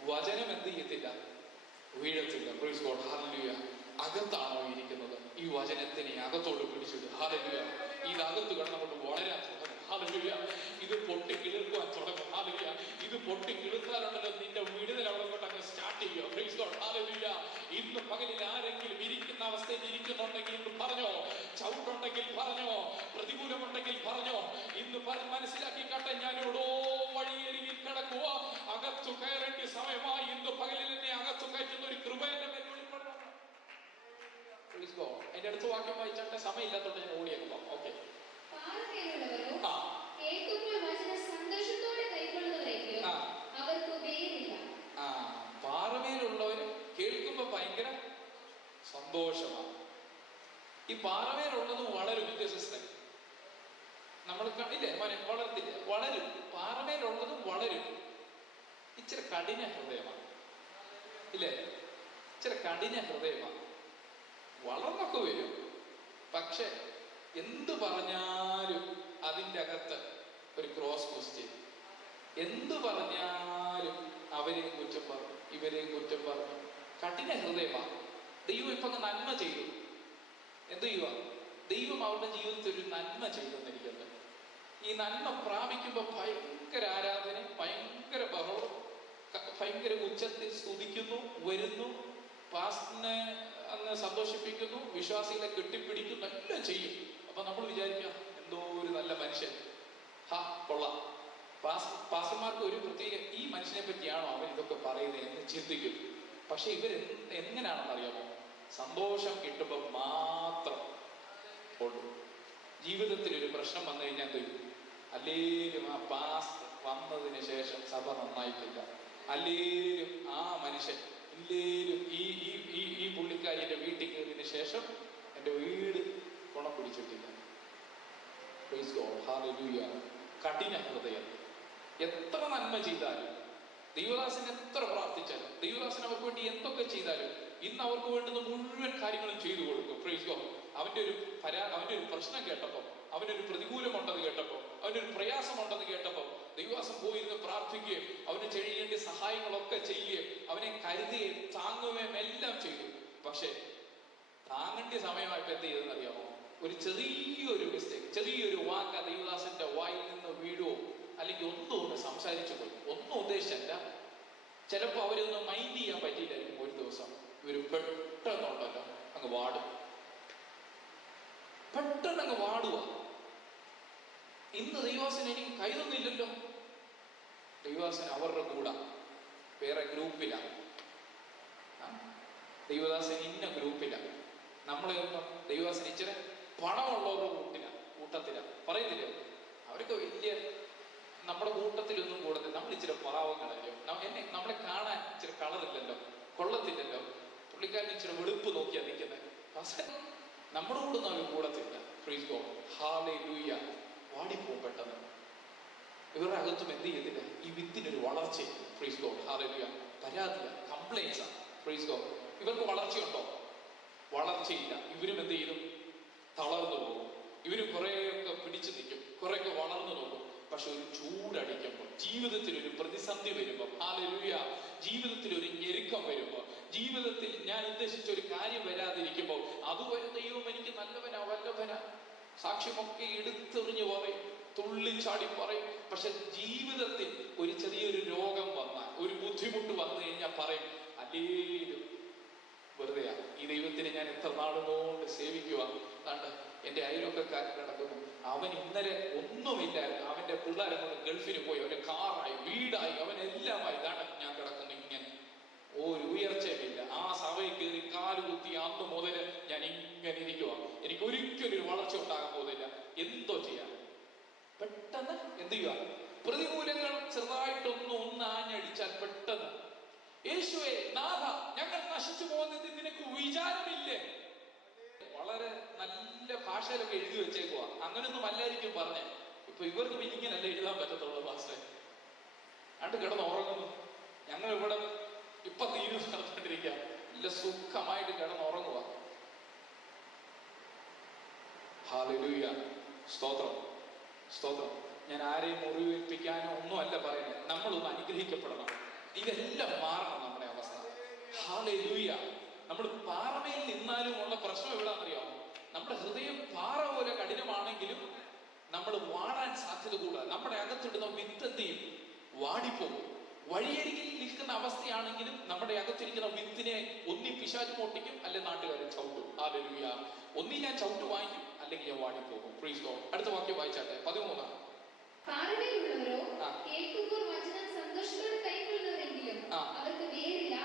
വചനം എന്ത് ചെയ്യത്തില്ല? വീഴത്തില്ല. Praise God. ഹല്ലേലൂയ. അകത്താണോ ഇരിക്കുന്നത്? ഈ വചനത്തിനെ അകത്തോട് പിടിച്ചിട്ട് ഹല്ലേലൂയ. ഇത് അകത്ത് കടന്നുകൊണ്ട് വളരാൻ തുടങ്ങും. ഹല്ലേലൂയ. ഇത് പൊട്ടി കിളിർക്കുവാൻ തുടങ്ങും. ഹല്ലേലൂയ. ഇത് പൊട്ടി കിളിർത്താലുണ്ടല്ലോ നിന്റെ വിടുതൽ അവിടെ കൊണ്ട് അങ്ങ് സ്റ്റാർട്ട് ചെയ്യുക. Price God. ഹല്ലേലൂയ. ഇന്ന് പകലിൽ ആരെങ്കിലും ഇരിക്കുന്ന അവസ്ഥയിൽ ഇരിക്കുന്നുണ്ടെങ്കിൽ പറഞ്ഞോ, ചവിട്ടുണ്ടെങ്കിൽ പറഞ്ഞോ, പ്രതികൂലമുണ്ടെങ്കിൽ പറഞ്ഞോ, ഇന്ന് മനസ്സിലാക്കി കാട്ടെ, ഞാൻ എവിടോ വഴിയരികിൽ കിടക്കുക, അകത്തു കയറേണ്ട സമയമായി. ഇന്ന് പകലിൽ എന്നെ അകത്തു കയറ്റുന്ന ഒരു കൃപ എന്റെ മേൽ വെളിപ്പെടുന്നു. അതിന്റെ അടുത്ത വാക്യം വായിച്ചാട്ടെ. സമയമില്ലാത്തോണ്ട് ഞാൻ ഓടിയേക്കാം. ഓക്കെ. പാറമേലുള്ളവര് കേൾക്കുമ്പോ ഭയങ്കര സന്തോഷമാണ്. ഈ പാറമേലുള്ളത് വളരും. വിശ്വസിക്കാൻ നമ്മൾ കണ്ടില്ലേ? വളർത്തില്ല, വളരും. പാറമേലുള്ളത് വളരും. ഇച്ചിരി കഠിന ഹൃദയമാണ്, ഇല്ലേ? ഇച്ചിരി കഠിന ഹൃദയമാണ്. വളർന്നൊക്കെ വരും. പക്ഷെ എന്ത് പറഞ്ഞാലും അതിൻ്റെ അകത്ത് ഒരു ക്രോസ് ക്വസ്റ്റ്യൻ. എന്ത് പറഞ്ഞാലും അവരെയും കുറ്റം പറഞ്ഞു, ഇവരെയും കുറ്റം പറഞ്ഞു. കഠിന ഹൃദയമാണ്. ദൈവം ഇപ്പൊ നന്മ ചെയ്തു. എന്ത് ചെയ്യുക? ദൈവം അവരുടെ ജീവിതത്തിൽ ഒരു നന്മ ചെയ്തെന്നിരിക്കുന്നത്. ഈ നന്മ പ്രാപിക്കുമ്പോൾ ഭയങ്കര ആരാധന, ഭയങ്കര ബഹളം, ഭയങ്കര ഉച്ചത്തിൽ സ്തുതിക്കുന്നു, വരുന്നു, പാസ്റ്ററിനെ അങ്ങ് സന്തോഷിപ്പിക്കുന്നു, വിശ്വാസികളെ കെട്ടിപ്പിടിക്കുന്നു, എല്ലാം ചെയ്യും. അപ്പൊ നമ്മൾ വിചാരിക്കുക എന്തോ ഒരു നല്ല മനുഷ്യൻ, കൊള്ളാം. പാസ്റ്റർമാർക്ക് ഒരു പ്രത്യേക ഈ മനുഷ്യനെ പറ്റിയാണോ അവർ ഇതൊക്കെ പറയുന്നത് എന്ന് ചിന്തിക്കും. പക്ഷെ എങ്ങനെയാണെന്നറിയാമോ? സന്തോഷം കിട്ടുമ്പോൾ മാത്രം ഉള്ളൂ. ജീവിതത്തിൽ ഒരു പ്രശ്നം വന്നു കഴിഞ്ഞാൽ എന്ത്? അല്ലേലും ആ പാസ്റ്റർ വന്നതിന് ശേഷം സഭ നന്നായിട്ടില്ല, അല്ലേലും ആ മനുഷ്യൻ, ഇല്ലേലും ഈ പുള്ളിക്കാരി എൻ്റെ വീട്ടിൽ കയറിയതിന് ശേഷം എൻ്റെ വീട് ഗുണം പിടിച്ചിട്ടില്ല. Price God. ഹല്ലേലൂയ. കഠിന ഹൃദയം. എത്ര നന്മ ചെയ്താലും, ദൈവദാസൻ എത്ര പ്രാർത്ഥിച്ചാലും, ദൈവദാസൻ അവർക്ക് വേണ്ടി എന്തൊക്കെ ചെയ്താലും, ഇന്ന് അവർക്ക് വേണ്ടുന്ന മുഴുവൻ കാര്യങ്ങളും ചെയ്തു കൊടുക്കും. Praise God. അവന്റെ ഒരു പ്രശ്നം കേട്ടപ്പോൾ, അവനൊരു പ്രതികൂലമുണ്ടെന്ന് കേട്ടപ്പോൾ, അവനൊരു പ്രയാസമുണ്ടെന്ന് കേട്ടപ്പോൾ ദൈവദാസൻ പോയിരുന്ന് പ്രാർത്ഥിക്കുകയും അവന് ചെയ്യേണ്ട സഹായങ്ങളൊക്കെ ചെയ്യുകയും അവനെ കരുതുകയും താങ്ങുകയും എല്ലാം ചെയ്തു. പക്ഷെ താങ്ങേണ്ട സമയമായപ്പോൾ എന്ത് ചെയ്തെന്ന് അറിയാമോ? ഒരു ചെറിയൊരു മിസ്റ്റേക്ക്, ചെറിയൊരു വാക്ക് ദൈവദാസന്റെ വായിൽ നിന്ന് വീഴുവോ, അല്ലെങ്കിൽ ഒന്നും സംസാരിച്ചു പോയി, ഒന്നും ഉദ്ദേശിച്ചല്ല, ചിലപ്പോൾ അവരൊന്നും മൈൻഡ് ചെയ്യാൻ പറ്റിയില്ലായിരിക്കും. ഒരു ദിവസം ഇവർ പെട്ടെന്നുണ്ടല്ലോ അങ്ങ് വാടും, പെട്ടെന്ന് അങ്ങ് വാടുക. ഇന്ന് ദൈവാസന എനിക്ക് കൈതൊന്നില്ലല്ലോ. ദൈവാസന അവരുടെ കൂടെ വേറെ ഗ്രൂപ്പിലാണ്. ദൈവദാസൻ ഇന്ന ഗ്രൂപ്പിലാണ്. നമ്മളെ ഒന്നും ദൈവദാസൻ ഇച്ചിരി പണമുള്ളവരുടെ കൂട്ടത്തിലാണ് പറയത്തില്ല. അവരൊക്കെ വലിയ നമ്മുടെ കൂട്ടത്തിലൊന്നും കൂടത്തില്ല. നമ്മൾ ഇച്ചിരി പാവങ്ങളല്ലോ. നമ്മളെ കാണാൻ ഇച്ചിരി കളറില്ലല്ലോ, കൊള്ളത്തില്ലല്ലോ. പുള്ളിക്കാരൻ ഇച്ചിരി വെളുപ്പ് നോക്കിയാ നിൽക്കുന്നത്. നമ്മുടെ കൂടെ ഒന്നും അവർ കൂടത്തില്ല. Praise God, hallelujah. വാടിപ്പോകും പെട്ടെന്ന്. ഇവരുടെ അകത്തും എന്ത് ചെയ്തില്ല? ഈ വിത്തിനൊരു വളർച്ചയില്ല. Praise God, hallelujah. പരാതിയ, കംപ്ലൈൻസാ. Praise God. ഇവർക്ക് വളർച്ചയുണ്ടോ? വളർച്ചയില്ല. ഇവരും എന്ത് ചെയ്തു? തളർന്നു പോകും. ഇവര് കുറെയൊക്കെ പിടിച്ചു നിൽക്കും, കുറെയൊക്കെ വളർന്നു നോക്കും. പക്ഷെ ഒരു ചൂടടിക്കുമ്പോൾ, ജീവിതത്തിൽ ഒരു പ്രതിസന്ധി വരുമ്പോൾ, ഹല്ലേലൂയ, ജീവിതത്തിൽ ഒരു ഞെരുക്കം വരുമ്പോൾ, ജീവിതത്തിൽ ഞാൻ ഉദ്ദേശിച്ച ഒരു കാര്യം വരാതിരിക്കുമ്പോൾ, അതുവരെ ദൈവം എനിക്ക് നല്ലവനാ വല്ലഭനാ സാക്ഷ്യമൊക്കെ എടുത്തെറിഞ്ഞു പറയും, തുള്ളിച്ചാടി പറയും. പക്ഷെ ജീവിതത്തിൽ ഒരു ചെറിയൊരു രോഗം വന്നാൽ, ഒരു ബുദ്ധിമുട്ട് വന്നു കഴിഞ്ഞാൽ പറയും, അല്ലേലും വെറുതെയാ, ഈ ദൈവത്തിനെ ഞാൻ എത്ര നാളുകൊണ്ട് സേവിക്കുക. അതാണ്ട് എൻ്റെ അയൽവക്കക്കാരൻ കിടക്കുന്നു, അവൻ ഇന്നലെ ഒന്നുമില്ലായിരുന്നു, അവന്റെ പിള്ളേരങ്ങോട്ട് ഗൾഫിന് പോയി, അവന്റെ കാറായി, വീടായി, അവനെല്ലാമായി. ഇതാണ് ഞാൻ കിടക്കുന്നു ഇങ്ങനെ, ഒരു ഉയർച്ചയുമില്ല. ആ സഭയിൽ കയറി കാലുകുത്തി അന്ന് മുതൽ ഞാൻ ഇങ്ങനെ ഇരിക്കുക. എനിക്ക് ഒരിക്കലും ഒരു വളർച്ച ഉണ്ടാകാൻ പോകുന്നില്ല. എന്തോ ചെയ്യാം? പെട്ടെന്ന് എന്ത് ചെയ്യുക? പ്രതികൂലങ്ങൾ ചെറുതായിട്ടൊന്ന് ആഞ്ഞടിച്ചാൽ പെട്ടെന്ന്, യേശുവേ, നാഥ, ഞങ്ങൾ നശിച്ചു പോകുന്നത് നിനക്ക് വിചാരമില്ലേ? വളരെ നല്ല ഭാഷയിലൊക്കെ എഴുതി വെച്ചേക്കുവാ. അങ്ങനൊന്നും അല്ലായിരിക്കും പറഞ്ഞേ. ഇപ്പൊ ഇവർക്ക് ഇങ്ങനല്ല എഴുതാൻ പറ്റത്തുള്ളൂ. ഭാഷ കണ്ട് കിടന്ന് ഉറങ്ങുന്നു. ഞങ്ങൾ ഇവിടെ ഇപ്പൊ തീരു നടത്തിക്കൊണ്ടിരിക്കുക, നല്ല സുഖമായിട്ട് കിടന്ന് ഉറങ്ങുക. ഹല്ലേലൂയ, സ്തോത്രം, സ്തോത്രം. ഞാൻ ആരെയും മുറിവേൽപ്പിക്കാനോ ഒന്നും അല്ല പറയുന്നത്. നമ്മളൊന്ന് അനുഗ്രഹിക്കപ്പെടണം. ഇതെല്ലാം മാറണം നമ്മുടെ അവസ്ഥ. ഹല്ലേലൂയ. നമ്മൾ പാറമേൽ നിന്നാലും ഉള്ള പ്രശ്നം എവിടാന്നറിയാമോ? നമ്മുടെ ഹൃദയം പാറ പോലെ കഠിനമാണെങ്കിലും നമ്മൾ വാടാൻ സാധ്യത കൂടുതൽ. നമ്മുടെ അകത്തിടുന്ന വിത്തെന്തിയും വാടിപ്പോകും. വഴിയരികിൽ നിൽക്കുന്ന അവസ്ഥയാണെങ്കിലും നമ്മുടെ അകത്തിരിക്കുന്ന വിത്തിനെ ഒന്നി പിശാച് പൊട്ടിക്കും, അല്ലെ നാട്ടുകാരൻ ചവിട്ടും. ഹല്ലേലൂയ. ഒന്നി ഞാൻ ചവിട്ട് വാങ്ങിക്കും, അല്ലെങ്കിൽ ഞാൻ വാടിപ്പോകും. Praise God. അടുത്ത വാക്യം വായിച്ചാട്ടെ, 13. പാറമേലുള്ളവരോ കേൾക്കുമ്പോൾ വചനം സന്തോഷത്തോടെ കൈക്കൊള്ളുന്നവരെങ്കിലും അവർക്ക് വേറില്ല.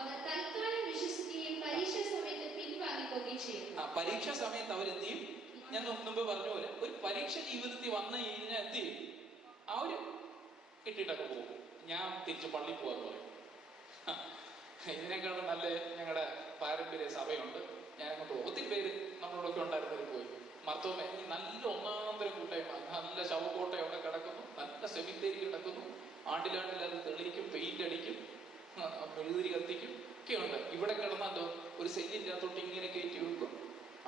അവർ തൽക്കാലം വിശ്വസിക്കുകയും പരീക്ഷാ സമയത്ത് പിൻവാങ്ങിപ്പോവുകയും ചെയ്യും. പരീക്ഷാ സമയത്ത് അവരെന്ത് ചെയ്യും? ഞാൻ മുമ്പ് പറഞ്ഞ പോലെ ഒരു പരീക്ഷ ജീവിതത്തിൽ വന്നു കഴിഞ്ഞാൽ എന്ത് ചെയ്യും? അവര് കിട്ടിയിട്ടൊക്കെ പോകും. ഞാൻ തിരിച്ച് പള്ളിയിൽ പോകാന്ന് പറയും. ഇതിനേക്കാളും നല്ല ഞങ്ങളുടെ പാരമ്പര്യ സഭയുണ്ട്. ഞാൻ അങ്ങോട്ട് ഒത്തിരി പേര് നമ്മളോടൊക്കെ ഉണ്ടായിരുന്നവർ പോയി. മർത്തോമേ, ഈ നല്ല ഒന്നാന്തരം കൂട്ടായ്മ, നല്ല ശവക്കോട്ടയൊക്കെ കിടക്കുന്നു, നല്ല സെമിത്തേരി കിടക്കുന്നു, ആണ്ടിലാണ്ടിൽ അത് തെളിയിക്കും, പെയിന്റ് അടിക്കും, മെഴുകുതിരി കത്തിക്കും ഒക്കെ ഉണ്ട്. ഇവിടെ കിടന്നല്ലോ ഒരു സെല്ലിൻ്റെ അകത്തോട്ട് ഇങ്ങനെ കയറ്റി വെക്കും.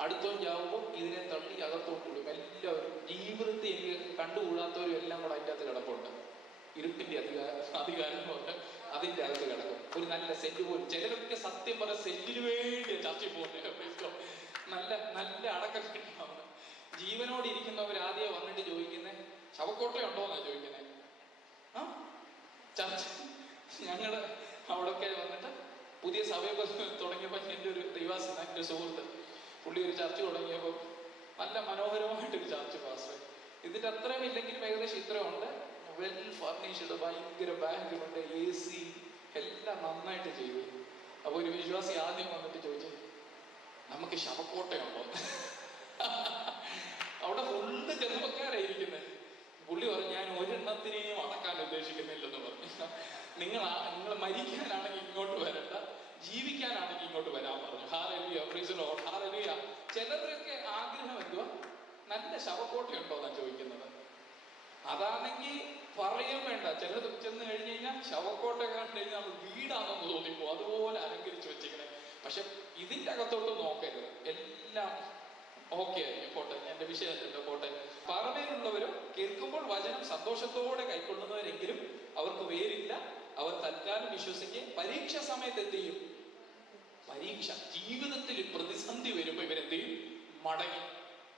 അടുത്തോ ചാവുമ്പോൾ ഇതിനെ തള്ളി അകത്തോട്ട് വിടും. എല്ലാവരും ജീവിതത്തിൽ എനിക്ക് കണ്ടുകൂടാത്തവരും എല്ലാം കൂടെ അതിൻ്റെ അകത്ത് കിടപ്പുണ്ട്. ഇരുട്ടിന്റെ അധികാരം പോലെ അതിൻ്റെ അകത്ത് കിടക്കും. ഒരു നല്ല സെല്ല് പോലും. ചിലരൊക്കെ സത്യം പറഞ്ഞ സെല്ലിന് വേണ്ടി ചർച്ചയിൽ പോകുന്നത്. നല്ല നല്ല അടക്കം കിട്ടണം. ജീവനോട് ഇരിക്കുന്നവർ ആദ്യം വന്നിട്ട് ചോദിക്കുന്നേ, ശവക്കോട്ടയുണ്ടോ എന്നാ ചോദിക്കുന്നേ. ചർച്ച ഞങ്ങള് അവിടെയൊക്കെ വന്നിട്ട് പുതിയ സഭയൊക്കെ തുടങ്ങിയപ്പോൾ എൻ്റെ ഒരു ദൈവാസന, എൻ്റെ സുഹൃത്ത്, പുള്ളി ഒരു ചർച്ച തുടങ്ങിയപ്പോൾ നല്ല മനോഹരമായിട്ടൊരു ചർച്ച പാസ്. ഇതിൻ്റെ അത്രയും ഇല്ലെങ്കിലും ഏകദേശം ഇത്രയുണ്ട്. വെൽ ഫർണിഷ്ഡ്, ഭയങ്കര ബാങ്കുണ്ട്, AC എല്ലാം നന്നായിട്ട് ചെയ്തു. അപ്പോൾ ഒരു വിശ്വാസി ആദ്യം വന്നിട്ട് ചോദിച്ചു, നമുക്ക് ശവക്കോട്ടയുണ്ടോ? അവിടെ ഫുള്ള് ചെറുപ്പക്കാരായിരിക്കുന്നത്. പുള്ളി പറഞ്ഞു, ഞാൻ ഒരെണ്ണത്തിനെയും അടക്കാൻ ഉദ്ദേശിക്കുന്നില്ലെന്ന് പറഞ്ഞു. നിങ്ങൾ മരിക്കാനാണെങ്കിൽ ഇങ്ങോട്ട് വരണ്ട, ജീവിക്കാനാണെങ്കിൽ ഇങ്ങോട്ട് വരാൻ പറഞ്ഞു. Hallelujah, praise the Lord, hallelujah. ചിലരൊക്കെ ആഗ്രഹം എന്തുവാ? നല്ല ശവക്കോട്ടയുണ്ടോ എന്നാ ചോദിക്കുന്നത്. അതാണെങ്കിൽ പറയാൻ വേണ്ട. ചിലർ ചെന്ന് കഴിഞ്ഞ് കഴിഞ്ഞാൽ ശവക്കോട്ട കണ്ടു കഴിഞ്ഞാൽ നമ്മൾ വീടാണെന്ന് തോന്നിപ്പോ, അതുപോലെ അലങ്കരിച്ച് വെച്ചിരിക്കണേ. പക്ഷെ ഇതിൻ്റെ അകത്തോട്ട് നോക്കരുത്, എല്ലാം ഓക്കെ ആയിരിക്കും. പോട്ടെ, എന്റെ വിഷയത്തിന്റെ പോട്ടെ. പാറമേലുള്ളവരും കേൾക്കുമ്പോൾ വചനം സന്തോഷത്തോടെ കൈക്കൊള്ളുന്നവരെങ്കിലും അവർക്ക് വേരില്ല. അവർ തൽക്കാലം വിശ്വസിക്കുകയും പരീക്ഷ സമയത്ത് എന്ത് ചെയ്യും? പരീക്ഷ ജീവിതത്തിൽ പ്രതിസന്ധി വരുമ്പോൾ ഇവരെന്ത് ചെയ്യും? മടങ്ങി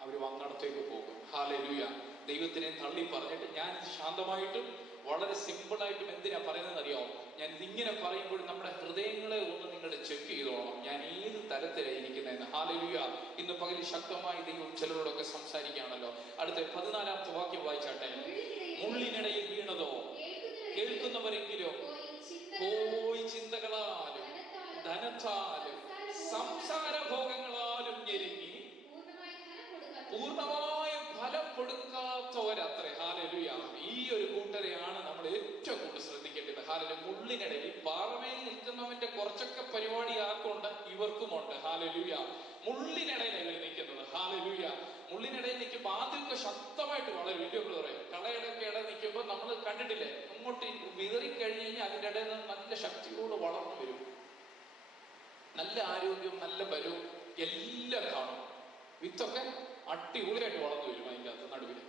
അവർ വന്നിടത്തേക്ക് പോകും. ഹല്ലേലൂയ. ദൈവത്തിനെ തള്ളി പറഞ്ഞിട്ട് ഞാൻ ശാന്തമായിട്ടും വളരെ സിമ്പിളായിട്ടും എന്തിനാ പറയുന്നത് അറിയാമോ? ഞാൻ ഇതിങ്ങനെ പറയുമ്പോൾ നമ്മുടെ ഹൃദയങ്ങളെ ഒന്ന് നിങ്ങൾ ചെക്ക് ചെയ്തോളണം. ഞാൻ ഏത് തരത്തിലായിരിക്കുന്നതെന്ന്. ഹല്ലേലൂയ. ഇന്ന് പകൽ ശക്തമായി ദൈവം ചിലരോടൊക്കെ സംസാരിക്കുകയാണല്ലോ. അടുത്ത 14-ാമത്തെ വാക്യം വായിച്ചാട്ടെ. മുള്ളിനിടയിൽ വീണതോ കേൾക്കുന്നവരെങ്കിലും പോയി ചിന്തകളാലും ധനത്താലും സംസാരഭോഗങ്ങളാലും ഞെരുങ്ങി പൂർണ്ണമായ ഫലം കൊടുക്കാത്തവരത്രേ. ഹല്ലേലൂയ. ഈ ഒരു കൂട്ടരെയാണ് നമ്മൾ ഏറ്റവും കൂടുതൽ ശ്രദ്ധിക്കേണ്ടത്. ഹല്ലേലൂയ. മുള്ളിനിടയിൽ പാറമേൽ നിൽക്കുന്നവന്റെ കുറച്ചൊക്കെ പരിപാടി ആർക്കുണ്ട്? ഇവർക്കുമുണ്ട്. ഹല്ലേലൂയ. മുള്ളിനിടയിലല്ലേ നിൽക്കുന്നത്. ഹല്ലേലൂയ. മുള്ളിനിടയിൽ നിൽക്കുമ്പോൾ ആദ്യമൊക്കെ ശക്തമായിട്ട് വളരും. വലിയ പറയും കളയുടെ ഇട നിൽക്കുമ്പോൾ നമ്മൾ കണ്ടിട്ടില്ലേ, അങ്ങോട്ട് വിതറിക്കഴിഞ്ഞ് കഴിഞ്ഞാൽ അതിൻ്റെ ഇടയിൽ നിന്ന് നല്ല ശക്തിയോട് വളർന്നു വരും. നല്ല ആരോഗ്യവും നല്ല ബലവും എല്ലാം കാണും. വിത്തൊക്കെ അടിപൊളിയായിട്ട് വളർന്നു വരും അതിൻ്റെ അകത്ത് നടുവിൽ.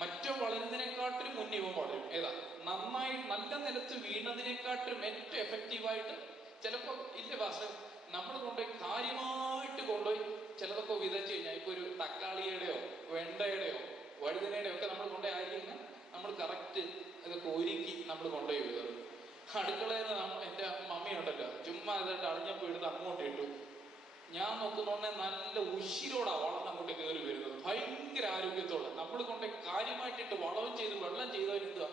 മറ്റോ വളരുന്നതിനെക്കാട്ടിലും മുന്നേ ഇവ വളരും. ഏതാ നന്നായി നല്ല നിലത്ത് വീണതിനെക്കാട്ടിലും ഏറ്റവും എഫക്റ്റീവായിട്ട് ചിലപ്പോൾ ഇല്ല ഭാഷ നമ്മൾ കൊണ്ടുപോയി കാര്യമായിട്ട് കൊണ്ടുപോയി ചിലതൊക്കെ വിതച്ച് കഴിഞ്ഞാൽ ഇപ്പൊ ഒരു തക്കാളിയുടെയോ വെണ്ടയുടെയോ വഴുതനയുടെയോ ഒക്കെ നമ്മൾ കൊണ്ടുപോയി ആയിരിക്കുന്ന നമ്മൾ കറക്റ്റ് ഇതൊക്കെ ഒരുക്കി നമ്മൾ കൊണ്ടുപോയി വിതറും. അടുക്കളയിൽ എൻ്റെ മമ്മിയുണ്ടല്ലോ, ചുമ്മാ ഇതായിട്ട് അളിഞ്ഞപ്പോൾ എടുത്ത് അങ്ങോട്ട് ഇട്ടു. ഞാൻ നോക്കുന്നോണ്ടേ നല്ല ഉശിരോടാ വളം അങ്ങോട്ട് കയറി വരുന്നത്, ഭയങ്കര ആരോഗ്യത്തോടെ. നമ്മൾ കൊണ്ട് കാര്യമായിട്ടിട്ട് വളവും ചെയ്ത് വെള്ളം ചെയ്തവരെന്തുവാ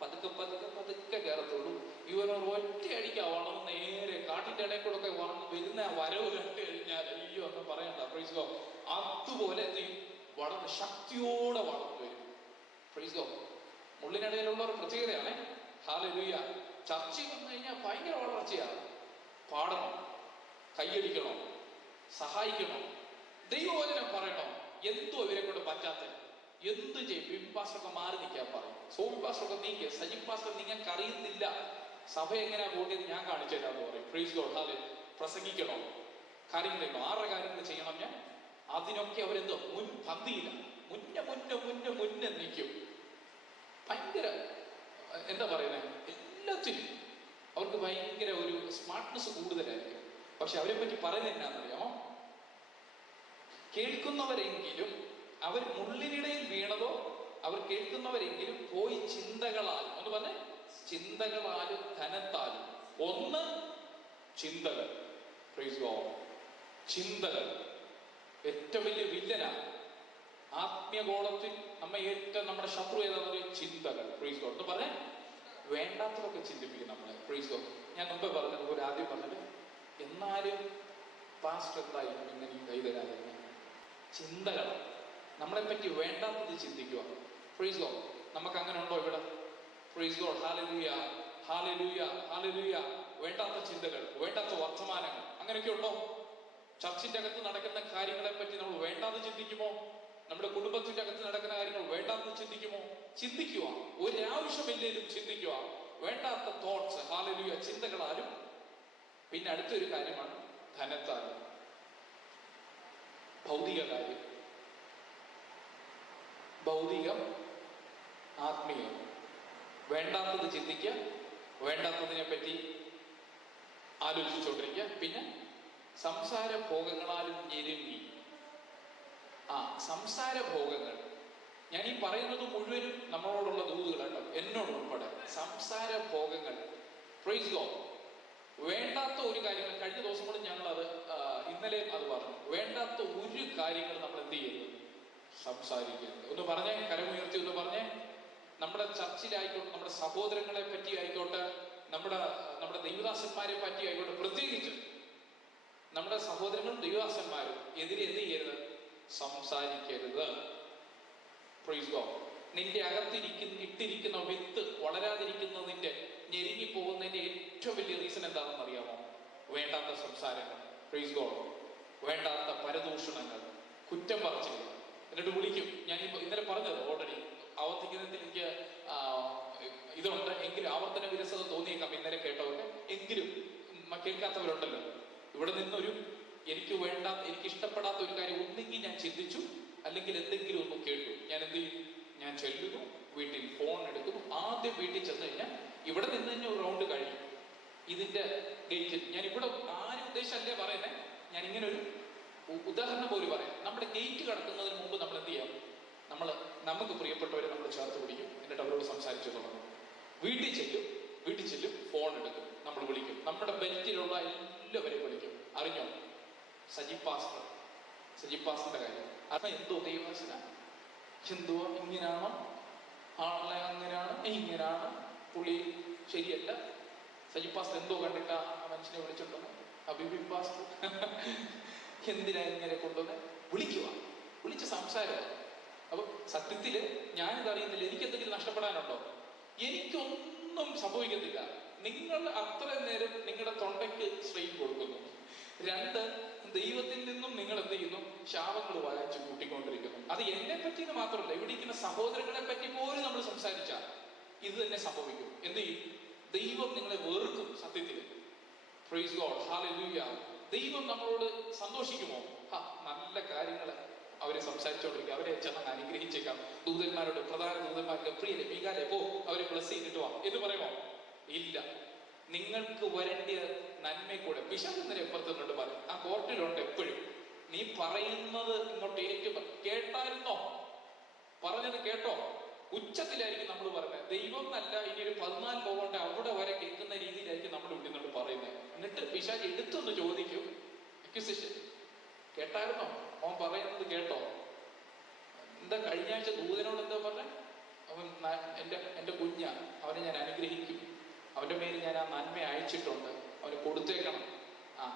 പതുക്കെ പതുക്കെ പതുക്കെ കയറത്തുള്ളൂ. ഇവരൊരു ഒറ്റയടിക്കാ വളം നേരെ കാട്ടിൻ്റെ ഇടയിൽ കൂടെ ഒക്കെ വരുന്ന വരവ് കണ്ടു കഴിഞ്ഞാൽ അയ്യോ എന്ന് പറയണ്ട. Praise God. അതുപോലെ എന്ത് ചെയ്യും? വളർന്ന് ശക്തിയോടെ വളർന്നു വരും. Praise God. മുള്ളിനിടയിലുള്ള ഒരു പ്രത്യേകതയാണ്. ഹല്ലേലൂയ. ചർച്ചയിൽ വന്നു കഴിഞ്ഞാൽ ഭയങ്കര വളർച്ചയാണ്. പാടണം, കൈയടിക്കണോ, സഹായിക്കണോ, ദൈവവചനം പറയണോ, എന്തോ ഇവരെ കൊണ്ട് പറ്റാത്ത എന്ത് ചെയ്യും? വിംപാസ്റ്റൊക്കെ മാറി നിൽക്കാൻ പറയും. സോമിപ്പാസ്റ്റൊക്കെ നീക്കുക. സജിപ്പാസ്റ്റർ നിങ്ങൾക്ക് അറിയുന്നില്ല സഭ എങ്ങനെയാ പോകേണ്ടത്, ഞാൻ കാണിച്ചു തരാമെന്ന് പറയും. Praise God. ഹാലെ. പ്രസംഗിക്കണോ, കാര്യങ്ങൾ ചെയ്യണോ, 6 കാര്യങ്ങൾ ചെയ്യണം ഞാൻ, അതിനൊക്കെ അവരെന്തോ മുൻപന്തിയില്ല, മുന്നേ നിൽക്കും. ഭയങ്കര എന്താ പറയുന്നത്, എല്ലാത്തിനും അവർക്ക് ഭയങ്കര ഒരു സ്മാർട്ട്നെസ് കൂടുതലായിരിക്കും. പക്ഷെ അവരെ പറ്റി പറയുന്നത് എന്നാന്നറിയാമോ? കേൾക്കുന്നവരെങ്കിലും അവർ മുള്ളിനിടയിൽ വീണതോ അവർ കേൾക്കുന്നവരെങ്കിലും പോയി ചിന്തകളാലും, ഒന്ന് പറഞ്ഞേ, ചിന്തകളാലും ധനത്താലും. ഒന്ന് ചിന്തകൾ. Praise God. ചിന്തകൾ ഏറ്റവും വലിയ വില്ലനാണ്. ആത്മീയഗോളത്തിൽ ഏറ്റവും നമ്മുടെ ശത്രു ഏതാണെന്ന് പറയും? ചിന്തകൾ. Praise God. എന്ന് പറഞ്ഞേ വേണ്ടാത്തതൊക്കെ ചിന്തിപ്പിക്കും നമ്മളെ. Praise God. ഞാൻ മുമ്പേ പറഞ്ഞതുപോലെ ആദ്യം പറഞ്ഞത്, എന്നാലും പാസ്റ്റർ എന്തായാലും ഇങ്ങനെ കൈ തരാതില്ല. ചിന്തകൾ നമ്മളെ പറ്റി വേണ്ടാത്തത് ചിന്തിക്കുക. Praise God. നമുക്ക് അങ്ങനെ ഉണ്ടോ ഇവിടെ? Price God. Hallelujah, hallelujah, hallelujah. വേണ്ടാത്ത ചിന്തകൾ, വേണ്ടാത്ത വർത്തമാനങ്ങൾ അങ്ങനെയൊക്കെ ഉണ്ടോ? ചർച്ചിന്റെ അകത്ത് നടക്കുന്ന കാര്യങ്ങളെ പറ്റി നമ്മൾ വേണ്ടാതെ ചിന്തിക്കുമോ? നമ്മുടെ കുടുംബത്തിന്റെ അകത്ത് നടക്കുന്ന കാര്യങ്ങൾ വേണ്ടാതെ ചിന്തിക്കുമോ? ചിന്തിക്കുക. ഒരാവശ്യമില്ലേലും ചിന്തിക്കുക. വേണ്ടാത്ത തോട്ട്സ്. ഹല്ലേലൂയ. ചിന്തകളാലും. പിന്നെ അടുത്തൊരു കാര്യമാണ് ധനത്താലും. ഭൗതിക കാര്യം. ഭൗതികം, ആത്മീയം. വേണ്ടാത്തത് ചിന്തിക്കുക, വേണ്ടാത്തതിനെ പറ്റി ആലോചിച്ചുകൊണ്ടിരിക്കുക. പിന്നെ സംസാരഭോഗങ്ങളാലും ഞെരുങ്ങി. സംസാരഭോഗങ്ങൾ. ഞാൻ ഈ പറയുന്നത് മുഴുവനും നമ്മളോടുള്ള ദൂതുകളാണ്, എന്നോട് ഉൾപ്പെടെ. സംസാരഭോഗങ്ങൾ. Praise God. വേണ്ടാത്ത ഒരു കാര്യങ്ങൾ, കഴിഞ്ഞ ദിവസം കൂടെ ഞങ്ങളത് ഇന്നലെയും അത് പറഞ്ഞു. വേണ്ടാത്ത ഒരു കാര്യങ്ങൾ നമ്മൾ എന്ത് ചെയ്യുന്നത്? സംസാരിക്കുന്നത്. ഒന്ന് പറഞ്ഞേ, കരമുയർത്തി ഒന്ന് പറഞ്ഞേ. നമ്മുടെ ചർച്ചിലായിക്കോട്ടെ, നമ്മുടെ സഹോദരങ്ങളെ പറ്റി ആയിക്കോട്ടെ, നമ്മുടെ ദൈവദാസന്മാരെ പറ്റി ആയിക്കോട്ടെ, പ്രത്യേകിച്ച് നമ്മുടെ സഹോദരങ്ങളും ദൈവദാസന്മാരും എതിരെ എന്ത് ചെയ്യരുത്? സംസാരിക്കരുത്. Praise God. നിന്റെ ഇട്ടിരിക്കുന്ന വിത്ത് വളരാതിരിക്കുന്നതിന്റെ, ഞെരുങ്ങി പോകുന്നതിന്റെ ഏറ്റവും വലിയ റീസൺ എന്താണെന്ന് അറിയാമോ? വേണ്ടാത്ത സംസാരങ്ങൾ. Price God. വേണ്ടാത്ത പരദൂഷണങ്ങൾ, കുറ്റം പറച്ചിലുകൾ. എന്നിട്ട് വിളിക്കും. ഞാൻ ഇന്നലെ പറഞ്ഞത് ഓൾറെഡി ആവർത്തിക്കുന്നതിൽ എനിക്ക് ഇതുണ്ട്. എങ്കിലും ആവർത്തന വിരസത തോന്നിയേക്കാം ഇന്നലെ കേട്ടവർക്ക്. എങ്കിലും കേൾക്കാത്തവരുണ്ടല്ലോ. ഇവിടെ നിന്നൊരു എനിക്ക് ഇഷ്ടപ്പെടാത്ത ഒരു കാര്യം ഒന്നെങ്കിൽ ഞാൻ ചിന്തിച്ചു, അല്ലെങ്കിൽ എന്തെങ്കിലും ഒന്ന് കേട്ടു. ഞാൻ എന്ത് ചെയ്യും? ഞാൻ ചെല്ലുന്നു, വീട്ടിൽ ഫോൺ എടുക്കുന്നു. ആദ്യം വീട്ടിൽ ചെന്ന് കഴിഞ്ഞാൽ ഇവിടെ നിന്ന് തന്നെ ഒരു റൗണ്ട് കഴിയും. ഇതിന്റെ ഗേറ്റിൽ ഞാൻ ഇവിടെ ആരും ഉദ്ദേശമല്ലേ പറയുന്നത്, ഞാൻ ഇങ്ങനെ ഒരു ഉദാഹരണം പോലും പറയാം. നമ്മുടെ ഗേറ്റ് കടക്കുന്നതിന് മുമ്പ് നമ്മൾ എന്ത് ചെയ്യാം? നമുക്ക് പ്രിയപ്പെട്ടവരെ നമ്മൾ ചേർത്ത് പിടിക്കും. എന്നിട്ട് അവരോട് സംസാരിച്ചു തുടങ്ങും. വീട്ടിൽ ചെല്ലും, ഫോൺ എടുക്കും. നമ്മൾ വിളിക്കും. നമ്മുടെ ബെൽറ്റിലുള്ള എല്ലാവരെയും വിളിക്കും. അറിഞ്ഞോ? സജി പാസ്റ്ററിന്റെ കാര്യം അത് എന്തോ ദൈവവചന എന്തോ ഇങ്ങനാണോ ആളെ അങ്ങനെയാണ് ഇങ്ങനാണ് പുള്ളി ശരിയല്ല. സജി പാസ്റ്റർ എന്തോ കണ്ടിട്ട് ആ മനുഷ്യനെ വിളിച്ചിട്ടുണ്ടോ? അബിബി പാസ്റ്റർ എന്തിനാ ഇങ്ങനെ കൊണ്ടുവന്ന് വിളിച്ച് സംസാരമാണ്. അപ്പൊ സത്യത്തില് ഞാനിത് അറിയുന്നില്ല, എനിക്കെന്തെങ്കിലും നഷ്ടപ്പെടാനുണ്ടോ? എനിക്കൊന്നും സംഭവിക്കത്തില്ല. നിങ്ങൾ അത്ര നേരം നിങ്ങളുടെ തൊണ്ടയ്ക്ക് സ്ട്രെയിൻ കൊടുക്കുന്നു. 2, ദൈവത്തിൽ നിന്നും നിങ്ങൾ എന്ത് ചെയ്യുന്നു? ശാപങ്ങൾ വായിച്ചു കൂട്ടിക്കൊണ്ടിരിക്കുന്നു. അത് എന്നെ പറ്റിയെന്ന് മാത്രമല്ല, ഇവിടെ ഇരിക്കുന്ന സഹോദരങ്ങളെ പറ്റി പോലും നമ്മൾ സംസാരിച്ചാൽ ഇത് തന്നെ സംഭവിക്കും. എന്ത് ചെയ്യും? ദൈവം നിങ്ങളെ വെറുക്കും. സത്യത്തിൽ പ്രൈസ് ഗോഡ്, ഹല്ലേലൂയ. ദൈവം നമ്മളോട് സന്തോഷിക്കുമോ? നല്ല കാര്യങ്ങൾ അവരെ സംസാരിച്ചുകൊണ്ടിരിക്കുക, അവരെ ചെന്ന് അനുഗ്രഹിച്ചേക്കാം. ദൂതന്മാരോട്, പ്രധാന ദൂതന്മാർക്ക് പ്രിയരെ മീകാലെ പോ, അവരെ ബ്ലസ് ചെയ്തിട്ട് വാ എന്ന് പറയുമോ? ഇല്ല. നിങ്ങൾക്ക് വരേണ്ടിയ നന്മയെ കൂടെ പിശാചിന്നരെ എപ്പുറത്തുന്നുണ്ട് പറയും. ആ കോർട്ടിലുണ്ട് എപ്പോഴും. നീ പറയുന്നത് ഇങ്ങോട്ട് കേട്ടായിരുന്നോ? പറഞ്ഞത് കേട്ടോ? ഉച്ചത്തിലായിരിക്കും നമ്മൾ പറയുന്നത്. ദൈവം എന്നല്ല, ഇനി ഒരു 14 ലോകമുണ്ട് അവിടെ വരെ കേൾക്കുന്ന രീതിയിലായിരിക്കും നമ്മൾ വിട്ടുന്നുണ്ട് പറയുന്നത്. എന്നിട്ട് പിശാച് എടുത്തൊന്ന് ചോദിക്കും, അക്യൂസിഷൻ കേട്ടായിരുന്നോ? അവൻ പറയുന്നത് കേട്ടോ? എന്താ കഴിഞ്ഞ ആഴ്ച ദൂതനോട് എന്താ പറഞ്ഞ? അവൻ എൻ്റെ കുഞ്ഞാ, അവനെ ഞാൻ അനുഗ്രഹിക്കും, അവന്റെ മേൽ ഞാൻ ആ നന്മ അയച്ചിട്ടുണ്ട്, അവന് കൊടുത്തേക്കണം.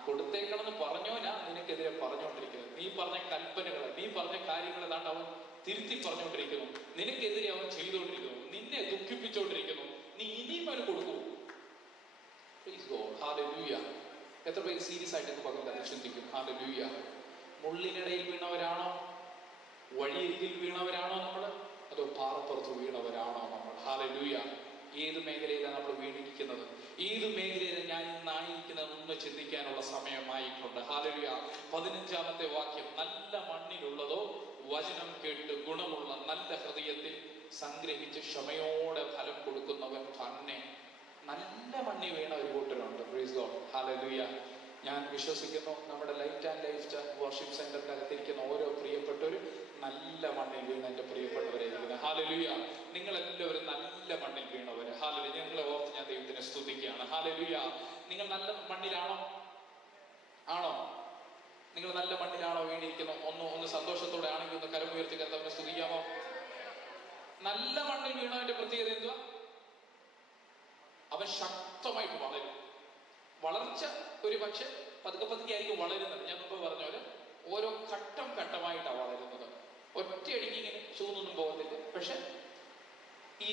കൊടുത്തേക്കണം എന്ന് പറഞ്ഞോനാ നിനക്കെതിരെ പറഞ്ഞുകൊണ്ടിരിക്കുന്നത്. നീ പറഞ്ഞ കൽപ്പനകൾ, നീ പറഞ്ഞ കാര്യങ്ങൾ ഏതാണ്ട് അവൻ തിരുത്തി പറഞ്ഞുകൊണ്ടിരിക്കുന്നു. നിനക്കെതിരെ അവൻ ചെയ്തുകൊണ്ടിരിക്കുന്നു, നിന്നെ ദുഃഖിപ്പിച്ചുകൊണ്ടിരിക്കുന്നു. നീ ഇനിയും അവന് കൊടുക്കൂ. Price God, hallelujah. എത്ര പേര് സീരിയസ് ആയിട്ട് പകർന്ന് ചിന്തിക്കും? ഹല്ലേലൂയ. മുള്ളിനിടയിൽ വീണവരാണോ? വഴിയരികിൽ വീണവരാണോ നമ്മൾ? അതോ പാറപ്പുറത്ത് വീണവരാണോ നമ്മൾ? ഹല്ലേലൂയ. ഏത് മേഖലയിലാണ് നമ്മൾ വീണിരിക്കുന്നത്? ഏത് മേഖലയിലാണ് ഞാൻ ഇന്നായിരിക്കുന്നത് എന്ന് ചിന്തിക്കാനുള്ള സമയമായിട്ടുണ്ട്. ഹല്ലേലൂയ. 15-ാമത്തെ വാക്യം, നല്ല മണ്ണിലുള്ളതോ വചനം കേട്ട് ഗുണമുള്ള നല്ല ഹൃദയത്തിൽ സംഗ്രഹിച്ച് ക്ഷമയോടെ ഫലം കൊടുക്കുന്നവൻ തന്നെ. നല്ല മണ്ണിൽ വീണ ഒരു കൂട്ടരുണ്ട്. Price God, hallelujah. ഞാൻ വിശ്വസിക്കുന്നു നമ്മുടെ light and life church worship സെന്ററിന്റെ അകത്തിരിക്കുന്ന ഓരോ പ്രിയപ്പെട്ടവരും നല്ല മണ്ണിൽ വീണ എൻ്റെ പ്രിയപ്പെട്ടവരായിരിക്കുന്നത്. ഹല്ലേലൂയ. നിങ്ങളെല്ലാവരും നല്ല മണ്ണിൽ വീണവര്. ഹല്ലേലൂയ. നിങ്ങളെ ഓർത്ത് ഞാൻ ദൈവത്തിനെ സ്തുതിക്കുകയാണ്. ഹല്ലേലൂയ. നിങ്ങൾ നല്ല മണ്ണിലാണോ? നിങ്ങൾ നല്ല മണ്ണിലാണോ വീണിരിക്കുന്നു? ഒന്ന് സന്തോഷത്തോടെ ആണെങ്കിൽ ഒന്ന് കരമുയർത്തി കർത്താവിനെ സ്തുതിക്കാമോ? നല്ല മണ്ണിൽ വീണവന്റെ പ്രത്യേകത എന്തുവാ? അവൻ ശക്തമായിട്ട് വളരും. വളർച്ച ഒരു പക്ഷെ പതുക്കെ ആയിരിക്കും വളരുന്നത്. ഞാൻ മുമ്പ് പറഞ്ഞ പോലെ ഓരോ ഘട്ടമായിട്ടാണ് വളരുന്നത്. ഒറ്റയടിക്ക് ഇങ്ങനെ ചൂന്നൊന്നും പോകത്തില്ല. പക്ഷെ ഈ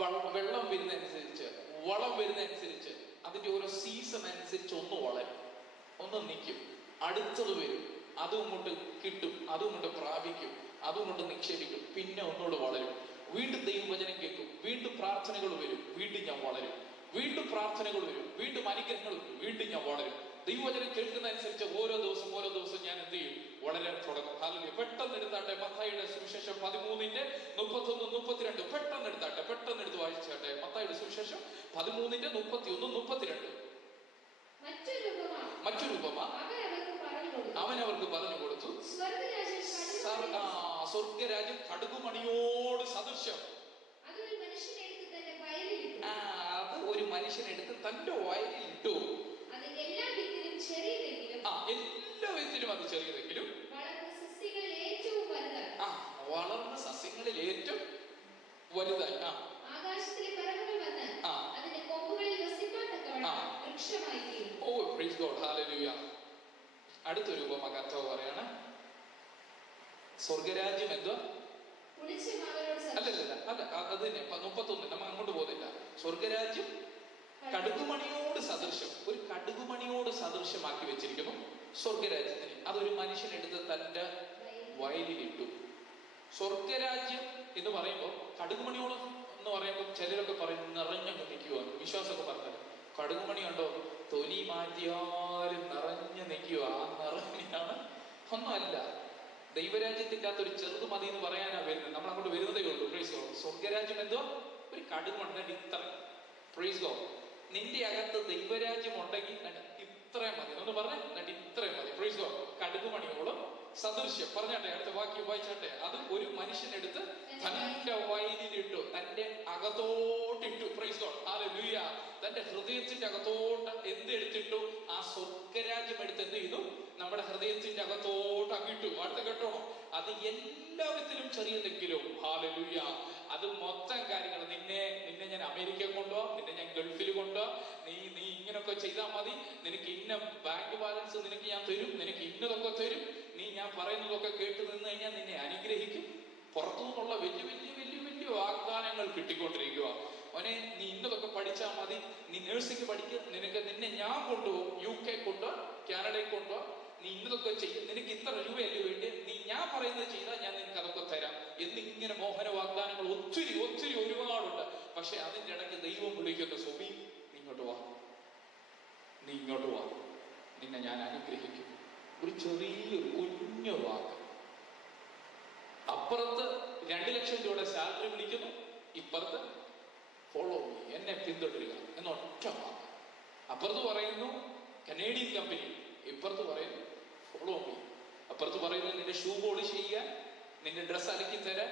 വെള്ളം വരുന്നതനുസരിച്ച്, വളം വരുന്നതനുസരിച്ച്, അതിന്റെ ഓരോ സീസൺ അനുസരിച്ച് ഒന്ന് വളരും, ഒന്ന് നിൽക്കും, അടുത്തത് വരും, അതും ഇങ്ങോട്ട് കിട്ടും, അതും ഇങ്ങോട്ട് പ്രാപിക്കും, അതും ഇങ്ങോട്ട് നിക്ഷേപിക്കും, പിന്നെ ഒന്നുകൂടെ വളരും. വീണ്ടും ദൈവവചനം കേൾക്കും, വീണ്ടും പ്രാർത്ഥനകൾ വരും, വീണ്ടും ഞാൻ വളരും. വീണ്ടും പ്രാർത്ഥനകൾ വരും, വീണ്ടും അനുഗ്രഹങ്ങൾ വരും, വീണ്ടും ഞാൻ വളരും. ദൈവവചനം കേൾക്കുന്ന അനുസരിച്ച് ഓരോ ദിവസം ഞാൻ എന്ത് ചെയ്യും? വളരാൻ തുടങ്ങും. ഹല്ലേലൂയ. പെട്ടെന്ന് എടുത്താട്ടെ മത്തായിയുടെ സുവിശേഷം 13:31-32. പെട്ടെന്ന് എടുത്ത് വായിച്ചാട്ടെ. മത്തായിയുടെ സുവിശേഷം 13:31-32. മറ്റൊരു ഉപമ അവൻ അവർക്ക് പറഞ്ഞു കൊടുത്തു. സ്വർഗരാജ്യം കടുകുമണിയോട് സദൃശ്യം. അത് ഒരു മനുഷ്യനെടുത്ത് തന്റെ വയലിൽ ഇട്ടു. എല്ലാ വിധത്തിലും അത് ചെറിയതെങ്കിലും വളർന്ന സസ്യങ്ങളിൽ ഏറ്റവും വലുതായി ആകാശത്തിലെ പറവകൾ വന്ന് അതിന്റെ കൊമ്പുകളിൽ വസിപ്പാൻ വൃക്ഷമായി തീരും. ഓ പ്രൈസ് ഗോഡ്, ഹല്ലേലൂയ. അടുത്തൊരു ഉപമ കർത്താവ് പറയാണ്. സ്വർഗരാജ്യം എന്തുവാ? അല്ല അത് തന്നെ 31. നമ്മൾ അങ്ങോട്ട് പോകുന്നില്ല. സ്വർഗരാജ്യം കടുകുമണിയോട് സദൃശ്യം. ഒരു കടുകുമണിയോട് സദൃശ്യമാക്കി വെച്ചിരിക്കുന്നു സ്വർഗരാജ്യത്തിന്. അതൊരു മനുഷ്യനെടുത്ത് തന്റെ വയലിലിട്ടു. സ്വർഗരാജ്യം എന്ന് പറയുമ്പോൾ കടുകുമണിയോട് എന്ന് പറയുമ്പോൾ ചിലരൊക്കെ പറയും നിറഞ്ഞങ്ങ് നിൽക്കുക. വിശ്വാസമൊക്കെ പറഞ്ഞത് കടുകുമണി ഉണ്ടോ? തൊലി മാറ്റിയാലും നിറഞ്ഞു നിൽക്കുക. ആ നിറഞ്ഞാണ്. ഒന്നുമല്ല. ദൈവരാജ്യത്തിന്റെ അകത്ത് ഒരു ചെറുത് മതി എന്ന് പറയാനാ വരുന്നത്. നമ്മൾ അങ്ങോട്ട് വരുന്നതേ ഉള്ളൂ. Praise God. സ്വർഗരാജ്യം എന്തോ ഒരു കടുകുമണി ഇത്ര. Praise God. നിന്റെ അകത്ത് ദൈവരാജ്യം ഉണ്ടെങ്കിൽ ഇത്രയും മതി എന്ന് പറഞ്ഞ ഇത്രയും മതി. Praise God. കടുകുമണിയോളം സദൃശ്യം. പറഞ്ഞാട്ടെ, അടുത്ത വാക്യം വായിച്ചാട്ടെ. അത് ഒരു മനുഷ്യനെടുത്ത് തന്റെ വയലിലിട്ടു, തന്റെ അകത്തോട്ടിട്ടു. Price God, hallelujah. തന്റെ ഹൃദയത്തിന്റെ അകത്തോട്ട് എന്തെടുത്തിട്ടു? ആ സ്വർഗരാജ്യം എടുത്ത് എന്ത് ചെയ്തു? നമ്മുടെ ഹൃദയത്തിന്റെ അകത്തോട്ട് അങ്ങിട്ടു. അടുത്ത കേട്ടോ, അത് എല്ലാ വിധത്തിലും ചെറിയതെങ്കിലും, ഹല്ലേലൂയ, അത് മൊത്തം കാര്യങ്ങൾ, നിന്നെ ഞാൻ അമേരിക്കയിൽ കൊണ്ടുപോവാം, നിന്നെ ഞാൻ ഗൾഫിൽ കൊണ്ടുപോവാം, നീ ഇങ്ങനൊക്കെ ചെയ്താൽ മതി, നിനക്ക് ഇന്ന ബാങ്ക് ബാലൻസ് നിനക്ക് ഞാൻ തരും, നിനക്ക് ഇന്നതൊക്കെ തരും, നീ ഞാൻ പറയുന്നതൊക്കെ കേട്ട് നിന്ന് കഴിഞ്ഞാൽ നിന്നെ അനുഗ്രഹിക്കും. പുറത്തു നിന്നുള്ള വലിയ വലിയ വലിയ വലിയ വാഗ്ദാനങ്ങൾ കിട്ടിക്കൊണ്ടിരിക്കുക. അവനെ നീ ഇന്നതൊക്കെ പഠിച്ചാൽ മതി, നീ നഴ്സിംഗ് പഠിക്കുക, നിന്നെ ഞാൻ കൊണ്ടുപോകും, UK കൊണ്ടുപോവാ, കാനഡയിൽ കൊണ്ടുപോവാ, നീ ഇന്നതൊക്കെ ചെയ്യും, നിനക്ക് ഇത്ര രൂപയല്ലേ വേണ്ടി, നീ ഞാൻ പറയുന്നത് ചെയ്താൽ ഞാൻ നിനക്ക് അതൊക്കെ തരാം എന്നിങ്ങനെ മോഹന വാഗ്ദാനങ്ങൾ ഒത്തിരി ഒത്തിരി ഒരുപാടുണ്ട്. പക്ഷെ അതിൻ്റെ ഇടയ്ക്ക് ദൈവം വിളിക്കുന്നു, സുബി നീ ഇങ്ങോട്ട് വാ, നീ ഇങ്ങോട്ട് വാ, നിന്നെ ഞാൻ അനുഗ്രഹിക്കും. ഒരു ചെറിയൊരു കുഞ്ഞു വാക്ക്. അപ്പുറത്ത് 2 ലക്ഷം രൂപയുടെ സാലറി വിളിക്കുന്നു, ഇപ്പുറത്ത് ഫോളോ മീ, എന്നെ പിന്തുടരുക എന്നൊറ്റ വാക്ക്. അപ്പുറത്ത് പറയുന്നു കനേഡിയൻ കമ്പനി, ഇപ്പുറത്ത് പറയുന്നു ഫോളോ മീ. അപ്പുറത്ത് പറയുന്നു നിന്റെ ഷൂ പോളിഷ് ചെയ്യാൻ, നിന്റെ ഡ്രസ്സ് അലക്കി തരാൻ,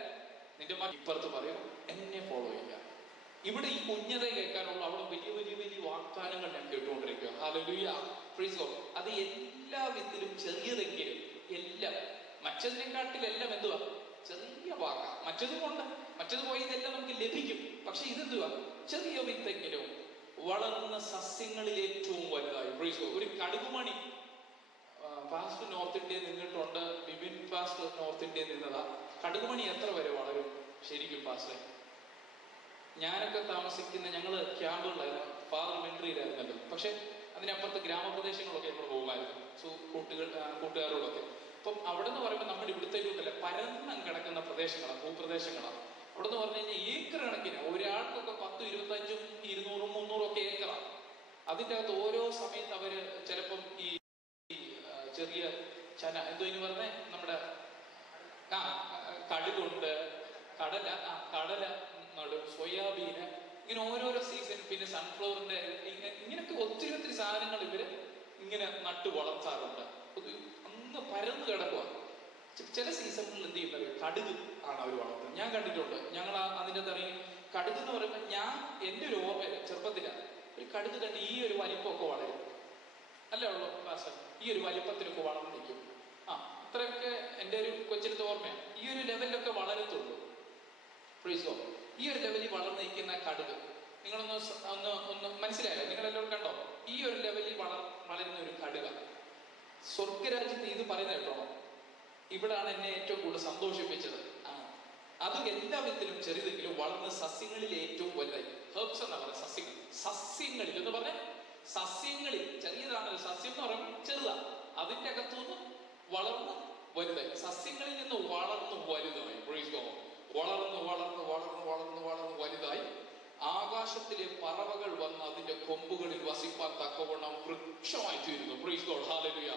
നിന്റെ ഇപ്പുറത്ത് പറയുന്നു എന്നെ ഫോളോ ചെയ്യുക. ഇവിടെ ഈ കുഞ്ഞത കേൾക്കാനുള്ള അവിടെ വലിയ വലിയ വലിയ വാഗ്ദാനങ്ങൾ ഞാൻ കേട്ടുകൊണ്ടിരിക്കുക. Hallelujah, praise God. അത് എല്ലാ വിധത്തിലും ചെറിയതെങ്കിലും എല്ലാം, മറ്റതിനെക്കാട്ടിലെല്ലാം എന്തുവാ? ചെറിയ വാക്ക. മറ്റത് പോയി ഇതെല്ലാം നമുക്ക് ലഭിക്കും. പക്ഷെ ഇതെന്തുവാ? ചെറിയ വിത്തെങ്കിലും വളർന്ന സസ്യങ്ങളിൽ ഏറ്റവും വലുതായി. Praise God. ഒരു കടുകുമണി, പാസ്റ്റ് നോർത്ത് ഇന്ത്യയിൽ നിന്നിട്ടുണ്ട്, ബിബിൻ പാസ്റ്റ് നോർത്ത് ഇന്ത്യയിൽ നിന്നതാ. കടുകുമണി എത്ര വരെ വളരും ശരിക്കും പാസ്റ്റേ? ഞാനൊക്കെ താമസിക്കുന്ന, ഞങ്ങള് ക്യാമ്പുകളിലായിരുന്നു, ഫാദർ മിലിറ്ററിയിലായിരുന്നല്ലോ. പക്ഷെ അതിനപ്പുറത്ത് ഗ്രാമപ്രദേശങ്ങളൊക്കെ നമ്മൾ പോകുമായിരുന്നു കൂട്ടുകാരോടൊക്കെ. അപ്പം അവിടെ നിന്ന് പറയുമ്പോൾ നമ്മുടെ ഇവിടുത്തേക്കൊക്കെ പരന്നം കിടക്കുന്ന പ്രദേശങ്ങളാണ്, ഭൂപ്രദേശങ്ങളാണ്. അവിടെ നിന്ന് പറഞ്ഞു കഴിഞ്ഞാൽ ഏക്കർ കണക്കിന്, ഒരാൾക്കൊക്കെ 10, 25, 200, 300 ഒക്കെ ഏക്കറാണ്. അതിൻ്റെ അകത്ത് ഓരോ സമയത്ത് അവര് ചിലപ്പം ഈ ചെറിയ ചന, എന്തോ ഇനി പറഞ്ഞേ, നമ്മുടെ കടുകുണ്ട്, കടല നടും, സോയാബീന്, ഇങ്ങനെ ഓരോരോ സീസൺ, പിന്നെ സൺഫ്ലവറിന്റെ, ഇങ്ങനെയൊക്കെ ഒത്തിരി ഒത്തിരി സാധനങ്ങൾ ഇവര് ഇങ്ങനെ നട്ടു വളർത്താറുണ്ട്. അന്ന് പരന്ന് കിടക്കുക. ചില സീസണുകളിൽ എന്ത് ചെയ്യുന്നത്? കടുക് ആണ് അവർ വളർത്തുന്നത്. ഞാൻ കണ്ടിട്ടുണ്ട്. ഞങ്ങൾ അതിൻ്റെ തറയും കടുക് എന്ന് പറയുമ്പോൾ എൻ്റെ ഒരു ഓർമ്മയില്ല, ചെറുപ്പത്തിലാണ് ഒരു കടുക് തന്നെ ഈ ഒരു വലിപ്പമൊക്കെ വളരും, അല്ലേ ഉള്ളൂ പാസ്റ്റർ? ഈ ഒരു വലിപ്പത്തിലൊക്കെ വളർന്നു നിൽക്കും. അത്രയൊക്കെ എൻ്റെ ഒരു കൊച്ചിലത്തെ ഓർമ്മയാണ്. ഈ ഒരു ലെവലിലൊക്കെ വളരത്തുള്ളൂ. Praise God. ഈ ഒരു ലെവലിൽ വളർന്നു നിൽക്കുന്ന കടുക് ഒന്ന് മനസ്സിലായോ? നിങ്ങളെല്ലാവരും കണ്ടോ? ഈ ഒരു ലെവലിൽ വളരുന്ന ഒരു കടുക. സ്വർഗരാജ്യത്ത് ഇത് പറയുന്നത് കേട്ടോ, ഇവിടാണ് എന്നെ ഏറ്റവും കൂടുതൽ സന്തോഷിപ്പിച്ചത്. അത് എല്ലാ വിധത്തിലും ചെറുതെങ്കിലും വളർന്ന് സസ്യങ്ങളിൽ ഏറ്റവും വലുതായി. ഹെർബ്സ് എന്നാ പറയുക, സസ്യങ്ങളിൽ എന്ന് പറഞ്ഞാൽ സസ്യങ്ങളിൽ ചെറിയതാണ്. സസ്യം എന്ന് പറയുമ്പോൾ ചെറുതാ, അതിൻ്റെ അകത്തുനിന്ന് വളർന്ന് വലുതായി, സസ്യങ്ങളിൽ നിന്ന് വളർന്ന് വലുതായി. Praise God. വളർന്ന് വലുതായി ആകാശത്തിലെ പറവകൾ വന്ന് അതിന്റെ കൊമ്പുകളിൽ വസിപ്പാൻ തക്കവണ്ണം വൃക്ഷമായി തീരുന്നു. Price God, hallelujah.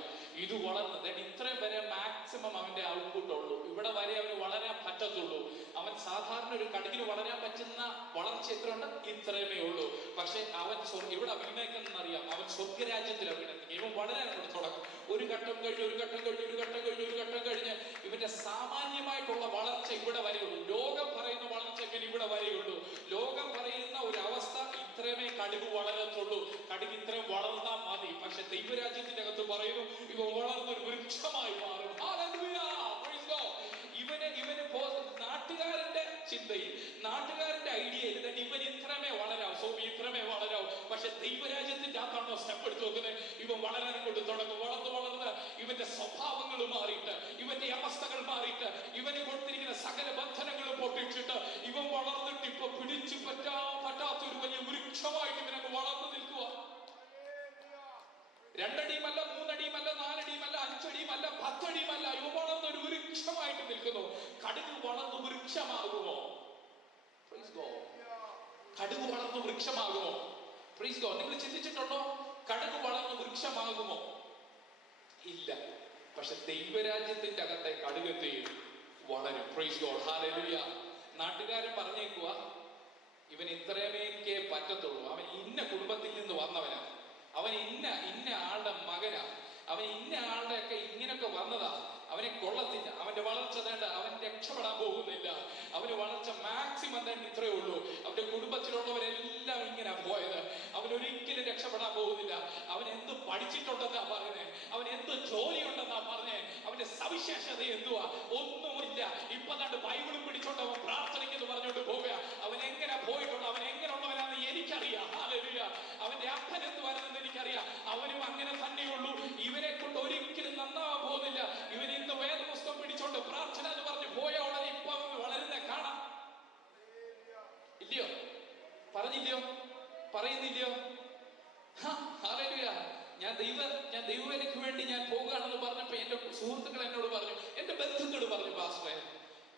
ഇത് വളർന്ന് ഇത്രയും വരെ മാക്സിമം അവന്റെ ഔട്ട്പുട്ട് ഉള്ളൂ. ഇവിടെ വരെ അവന് വളരാൻ പറ്റത്തുള്ളൂ. അവൻ സാധാരണ ഒരു കടുകിന് വളരാൻ പറ്റുന്ന വളർച്ച എത്രയുണ്ട്? ഇത്രയുമേ ഉള്ളൂ. പക്ഷെ അവൻ ഇവിടെ അഭിനയിക്കുന്നറിയാം, അവൻ സ്വർഗരാജ്യത്തിൽ അഭിനയിക്കും. ഇവൻ വളരാൻ തുടങ്ങും. ഒരു ഘട്ടം കഴിഞ്ഞ് ഇവന്റെ സാമാന്യമായിട്ടുള്ള വളർച്ച ഇവിടെ വരെയുള്ളൂ. ലോകം പറയുന്ന വളർച്ച എങ്ങനെ ഇവിടെ വരെയുള്ളൂ. ലോകം പറയുന്ന ഒരു അവസ്ഥ ഇത്രമേ കടുക് വളരത്തുള്ളൂ. കടുക് ഇത്രയും വളർന്നാൽ മതി. പക്ഷെ ദൈവരാജ്യത്തിന്റെ അകത്ത് പറയുന്നു ഇവ വളർന്നൊരു വൃക്ഷമായി മാറും. ഇവന് നാട്ടുകാരന്റെ ചിന്തയിൽ, നാട്ടുകാരന്റെ ഐഡിയയിൽ ഇവൻ ഇത്രമേ വളരാവും, സോമി ഇത്രമേ വളരാവും. പക്ഷെ ദൈവരാജ്യത്തിന്റെ അകത്താണോ സ്റ്റെപ്പ് എടുത്ത് നോക്കുന്നത്? ഇവൻ വളരാൻ കൊണ്ട് തുടങ്ങും. വളർന്ന് ഇവന്റെ സ്വഭാവങ്ങൾ മാറിയിട്ട്, ഇവന്റെ അവസ്ഥകൾ മാറിയിട്ട്, ഇവന് കൊടുത്തിരിക്കുന്ന സകല ബന്ധനങ്ങളും പൊട്ടിച്ചിട്ട് ഇവൻ വളർന്നിട്ട് ഇപ്പൊ പിടിച്ചു പറ്റാത്ത ഒരു വലിയ വൃക്ഷമായിട്ട് ഇവനങ്ങ് വളർന്നു നിൽക്കുക. 2 അടിയുമല്ല, 3 അടിയുമല്ല, 4 അടിയുമല്ല, 5 അടിയുമല്ല, 10 അടിയുമല്ല. ഇവ വളർന്ന ഒരു വൃക്ഷമായിട്ട് നിൽക്കുന്നു. കടുക് വളർന്ന് വൃക്ഷമാകുമോ? കടുക് വളർന്ന് വൃക്ഷമാകുമോ? Praise God. നിങ്ങൾ ചിന്തിച്ചിട്ടുണ്ടോ? കടുക് വളർന്ന് വൃക്ഷമാകുമോ? ഇല്ല. പക്ഷെ ദൈവരാജ്യത്തിന്റെ അകത്തെ കടുകത്തെയും വളരും. Praise God, hallelujah. നാട്ടുകാരൻ പറഞ്ഞേക്കുക ഇവൻ ഇത്രമേക്കേ പറ്റത്തുള്ളൂ. അവൻ ഇന്ന കുടുംബത്തിൽ നിന്ന് വന്നവനാ, അവൻ ഇന്ന ആളുടെ മകനാ, അവൻ ഇന്ന ആളുടെ ഒക്കെ ഇങ്ങനൊക്കെ വന്നതാ, അവനെ കൊള്ളത്തില്ല, അവന്റെ വളർച്ച വേണ്ട, അവൻ രക്ഷപ്പെടാൻ പോകുന്നില്ല, അവന് പറയാൻ ഇത്രയേ ഉള്ളൂ. അവന്റെ കുടുംബത്തിലുള്ളവരെല്ലാം ഇങ്ങനെ പോയത്. അവനൊരിക്കലും രക്ഷപ്പെടാൻ പോകുന്നില്ല. അവൻ എന്ത് പഠിച്ചിട്ടുണ്ടെന്നാ പറഞ്ഞേ, അവൻ എന്ത് ജോലിയുണ്ടെന്നാ പറഞ്ഞേ, അവന്റെ സവിശേഷത എന്തുവാ? ഒന്നുമില്ല. ഇപ്പൊ കണ്ട് ബൈബിളും പിടിച്ചോണ്ട് അവൻ പ്രാർത്ഥനയ്ക്കെന്ന് പറഞ്ഞോണ്ട് പോവുക. അവൻ എങ്ങനെ പോയിട്ടുണ്ട്, അവൻ എങ്ങനെയുള്ളവനാണെന്ന് എനിക്കറിയാം. ഹല്ലേലൂയ. അവന്റെ അപ്പൻ എന്തുവാണെന്ന് എനിക്കറിയാം. അവനും അങ്ങനെ തന്നെയുള്ളൂ. ഇവരെ കൊണ്ട് ഒരിക്കലും നന്നാവാൻ പോകുന്നില്ല. ഇവൻ ഇന്ന് വേദപുസ്തകം പിടിച്ചോണ്ട് പ്രാർത്ഥന എന്ന് പറഞ്ഞ് പോയ ഉടനെ ഇപ്പൊ അവൻ വളരുന്ന കാണാം. ഇല്ലയോ? പറഞ്ഞില്ലയോ? പറയുന്നില്ലയോ? ഹല്ലേലൂയ. ഞാൻ ദൈവവേലയ്ക്ക് വേണ്ടി ഞാൻ പോകുകയാണെന്ന് പറഞ്ഞപ്പോ എന്റെ സുഹൃത്തുക്കൾ എന്നോട് പറഞ്ഞു, എന്റെ ബന്ധുക്കൾ പറഞ്ഞു, പാസ്റ്ററെ,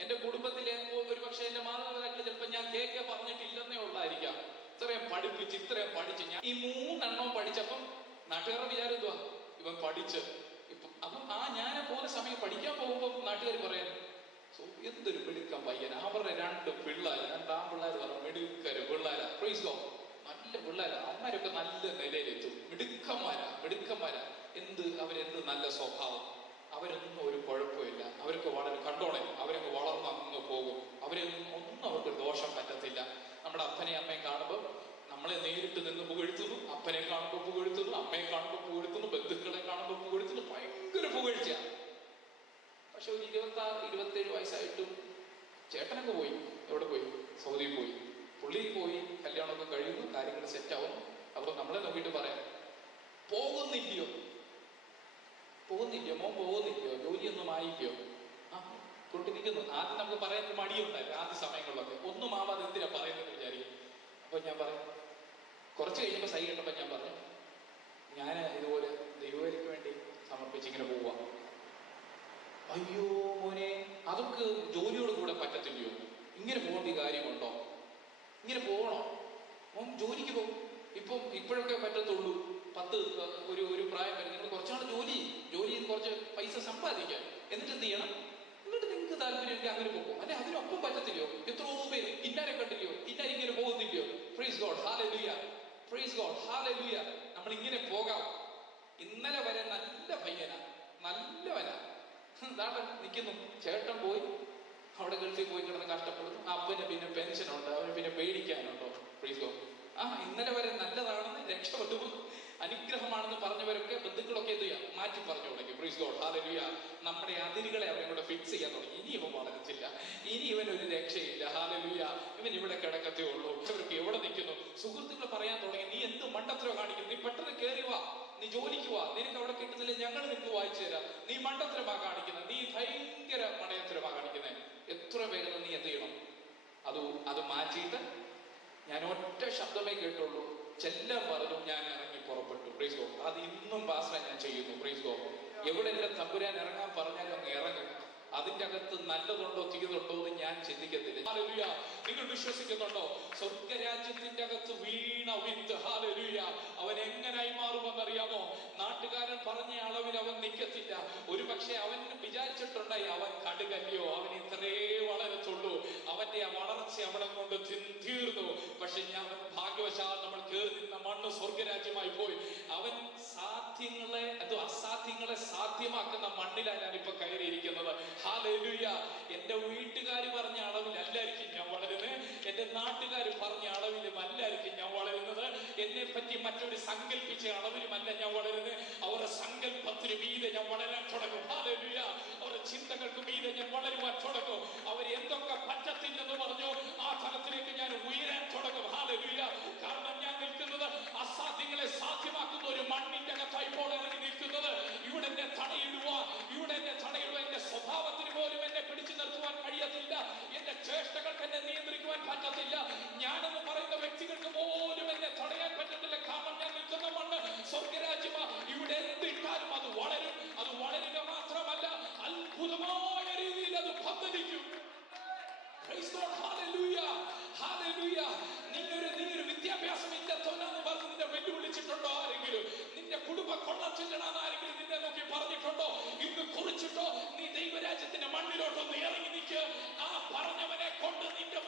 എന്റെ കുടുംബത്തിലെ ഒരു പക്ഷേ എന്റെ മാതാപിതാക്കൾ ചിലപ്പോൾ ഞാൻ കേൾക്കെ പറഞ്ഞിട്ടില്ലെന്നേ ഉള്ളായിരിക്കാം. ഇത്രയും പഠിപ്പിച്ച് ഇത്രയും പഠിച്ച് ഞാൻ ഈ 3 പഠിച്ചപ്പം നാട്ടുകാരുടെ വിചാരം എന്തുവാ? ഇവൻ പഠിച്ച് ഇപ്പം അപ്പം ഞാൻ പോകുന്ന സമയം പഠിക്കാൻ പോകുമ്പോൾ നാട്ടുകാർ പറയാൻ, എന്തൊരു മിടുക്കം പയ്യൻ. അവരുടെ 2 പിള്ളേർ, 2 ആൺപിള്ളേർ പറഞ്ഞു, മിടുക്കര് പിള്ളേരാ. Praise God. നല്ല പിള്ളേരാ. അവന്മാരൊക്കെ നല്ല നിലയിലെത്തും. മിടുക്കന്മാരാ. അവരെന്ത് നല്ല സ്വഭാവം. അവരൊന്നും ഒരു കുഴപ്പമില്ല. അവർക്ക് വളരെ കണ്ടോണേ, അവരങ്ങ് വളർന്ന് അങ്ങ് പോകും. ഒന്നും അവർക്ക് ദോഷം പറ്റത്തില്ല. നമ്മുടെ അപ്പനെയും അമ്മയും കാണുമ്പോൾ നമ്മളെ നേരിട്ട് നിന്ന് പുകഴ്ത്തുന്നു. അപ്പനെ കാണുമ്പോൾ പുകഴ്ത്തുന്നു, അമ്മയെ കാണുമ്പോൾ പുകഴ്ത്തുന്നു, ബന്ധുക്കളെ കാണുമ്പോൾ പുകഴ്ത്തുന്നു. ഭയങ്കര പുകഴ്ചയാണ്. പക്ഷെ ഒരു 26-27 വയസ്സായിട്ടും ചേട്ടനൊക്കെ പോയി. എവിടെ പോയി? സൗദിയിൽ പോയി. പുള്ളി പോയി, കല്യാണമൊക്കെ കഴിയുന്നു, കാര്യങ്ങൾ സെറ്റാവുന്നു. അപ്പൊ നമ്മളെ നോക്കിയിട്ട് പറയാം, പോകുന്നില്ലയോ? മോൻ പോകുന്നില്ലയോ? ജോലിയൊന്നും ആയില്ലയോ? കൊണ്ടിരിക്കുന്നു. ആദ്യം നമുക്ക് പറയാൻ മടിയുണ്ടായിരുന്നു. ആദ്യ സമയങ്ങളിലൊക്കെ ഒന്നും ആവാതെ എന്തിനാ പറയുന്നത് വിചാരിക്കും. അപ്പൊ ഞാൻ പറയും, കുറച്ച് കഴിഞ്ഞപ്പോൾ സൈ കണ്ടപ്പോ ഞാൻ പറഞ്ഞു, ഞാൻ ഇതുപോലെ ദൈവവേലയ്ക്ക് വേണ്ടി സമർപ്പിച്ചിങ്ങനെ പോവാ. അയ്യോ മോനെ, അതൊക്കെ ജോലിയോട് കൂടെ പറ്റത്തില്ലയോ? ഇങ്ങനെ പോകേണ്ട കാര്യമുണ്ടോ? ഇങ്ങനെ പോകണോ? മോൻ ജോലിക്ക് പോകും. ഇപ്പോഴൊക്കെ പറ്റത്തുള്ളൂ. ഒരു പ്രായം വരെ നിങ്ങൾ കുറച്ചാൾ ജോലി ചെയ്ത് കുറച്ച് പൈസ സമ്പാദിക്കാം. എന്നിട്ട് എന്ത് ചെയ്യണം? എന്നിട്ട് നിങ്ങൾക്ക് താല്പര്യമെങ്കിൽ അങ്ങനെ പോകും. അല്ലെ അതിനൊപ്പം പറ്റത്തില്ലയോ? എത്രയോ പേര് ഇന്നാരെ കണ്ടില്ലയോ, ഇന്നാരിങ്ങനെ പോകുന്നില്ലയോ? Praise God. Hallelujah. Praise God. Hallelujah. നമ്മൾ ഇങ്ങനെ പോകാം. ഇന്നലെ വരെ നല്ല പയ്യനാ, നല്ലവനാ, എന്താണ് നിൽക്കുന്നു. ചേട്ടൻ പോയി അവിടെ ഗൾഫിൽ പോയി കിടന്ന് കഷ്ടപ്പെടുന്നു. അപ്പന് പിന്നെ പെൻഷനുണ്ട്, അവന് പിന്നെ പേടിക്കാനുണ്ടോ? Praise God. ഇന്നലെ വരെ നല്ലതാണെന്ന്, രക്ഷപ്പെട്ടു, അനുഗ്രഹമാണെന്ന് പറഞ്ഞവരൊക്കെ ബന്ധുക്കളൊക്കെ എന്ത് ചെയ്യാം? മാറ്റി പറഞ്ഞു തുടങ്ങി. Price God. ഹല്ലേലൂയ. നമ്മുടെ അതിരുകളെ അവരെ കൂടെ ഫിക്സ് ചെയ്യാൻ തുടങ്ങി. ഇനി ഇവൻ വളരത്തില്ല, ഇനി ഇവനൊരു രക്ഷയില്ല. ഹല്ലേലൂയ. ഇവൻ ഇവിടെ കിടക്കത്തേ ഉള്ളൂ. അവർക്ക് എവിടെ നിൽക്കുന്നു? സുഹൃത്തുക്കൾ പറയാൻ തുടങ്ങി, നീ എന്ത് മണ്ടത്തരം കാണിക്കുന്നു? നീ പെട്ടെന്ന് കയറി വാ, നീ ജോലിക്ക് വാ, നിനക്ക് അവിടെ കിട്ടുന്നില്ല, ഞങ്ങൾ നിനക്ക് വായിച്ചു തരാം. നീ മണ്ടത്തരമാ കാണിക്കുന്നത്, നീ ഭയങ്കര മടയത്തരമാ കാണിക്കുന്നത്. എത്ര വേഗം നീ എന്ത് ചെയ്യണം? അത് മാറ്റിയിട്ട് ഞാൻ ഒറ്റ ശബ്ദമേ കേട്ടുള്ളൂ, ചെല്ലം പറഞ്ഞു, ഞാൻ ഇറങ്ങി പുറപ്പെട്ടു. Praise God. അത് ഇന്നും പാസ്റ്റർ ഞാൻ ചെയ്യുന്നു. Praise God. എവിടെ എന്റെ തമ്പുരാൻ ഇറങ്ങാൻ പറഞ്ഞാലും അങ്ങ് ഇറങ്ങും. അതിന്റെ അകത്ത് നല്ലതുണ്ടോ തീയതുണ്ടോ എന്ന് ഞാൻ ചിന്തിക്കത്തില്ല. ഹല്ലേലൂയ. നിങ്ങൾ വിശ്വസിക്കുന്നുണ്ടോ? സ്വർഗരാജ്യത്തിന്റെ അകത്ത് വീണ വിത്ത്, ഹല്ലേലൂയ, അവൻ എങ്ങനായി മാറുമെന്നറിയാമോ? നാട്ടുകാരൻ പറഞ്ഞ അളവിൽ അവൻ നിൽക്കത്തില്ല. ഒരു പക്ഷെ അവൻ വിചാരിച്ചിട്ടുണ്ടായി, അവൻ കടുകല്ലയോ, അവൻ ഇത്രേ വളരത്തുള്ളൂ, അവന്റെ ആ വളർച്ച അവിടെ കൊണ്ട് തീർന്നു. പക്ഷെ അവൻ ഭാഗ്യവശാൽ നമ്മൾ കയറി നിന്ന മണ്ണ് സ്വർഗരാജ്യമായി പോയി. അവൻ അസാധ്യങ്ങളെ സാധ്യമാക്കുന്ന മണ്ണിലാണ് ഞാനിപ്പോ കയറിയിരിക്കുന്നത്. ഹല്ലേലൂയ. എന്റെ വീട്ടുകാർ പറഞ്ഞ അളവിലല്ലായിരിക്കും ഞാൻ വളരുന്നത്. എന്റെ നാട്ടുകാർ പറഞ്ഞ അളവിലും അല്ലായിരിക്കും ഞാൻ വളരുന്നത്. എന്നെ പറ്റി മറ്റൊരു സങ്കല്പിച്ച അളവിലുമല്ല ഞാൻ വളരുന്നത്. അവരുടെ സങ്കല്പത്തിന് മീതെ ഞാൻ വളരാൻ തുടങ്ങും. ഹല്ലേലൂയ. അവരുടെ ചിന്തകൾക്ക് മീതെ ഞാൻ വളരുവാൻ തുടങ്ങും. അവർ എന്തൊക്കെ പറ്റത്തില്ലെന്ന് പറഞ്ഞു, ആ തലത്തിലേക്ക് ഞാൻ ഉയരാൻ തുടങ്ങും. ഹല്ലേലൂയ. കാരണം ഞാൻ നിൽക്കുന്നത് അസാധ്യങ്ങളെ സാധ്യമാക്കുന്ന ഒരു മണ്ണിന്റെ അകത്തായി ഇപ്പോൾ ഇറങ്ങി നിൽക്കുന്നത്. ഇവിടെ എന്നെ തടയിടുവാൻ എന്റെ സ്വഭാവത്തിന് പോലും എന്നെ പിടിച്ചു നിർത്തുവാൻ കഴിയത്തില്ല. എന്റെ ചേഷ്ടകൾക്ക് എന്നെ നിയന്ത്രിക്കുവാൻ പറ്റത്തില്ല. ഞാനെന്ന് പറയുന്ന വ്യക്തികൾക്ക് പോലും എന്നെ തടയാൻ പറ്റത്തില്ല. കാരണം ഞാൻ നിൽക്കുന്ന മണ്ണ് സ്വർഗരാജ്യമാ. ഇവിടെ എന്തിട്ടാലും അത് വളരും. അത് വളരുക മാത്രമല്ല, അത്ഭുതമായ രീതിയിൽ അത് പന്തലിക്കും. നീയൊരു വിദ്യാഭ്യാസം ഇല്ലാത്തവനാന്ന് പറഞ്ഞ് നിന്നെ വെല്ലുവിളിച്ചിട്ടുണ്ടോ ആരെങ്കിലും? നിന്റെ കുടുംബം കൊള്ളച്ചില്ലണമെന്ന് ആരെങ്കിലും നിന്നെ നോക്കി പറഞ്ഞിട്ടുണ്ടോ? ഇന്ന് കുറിച്ചിട്ടോ? നീ ദൈവരാജ്യത്തിന്റെ മണ്ണിലോട്ടൊന്ന് ഇറങ്ങി നിൽക്ക്. ആ പറഞ്ഞവനെ കൊണ്ട് നിന്റെ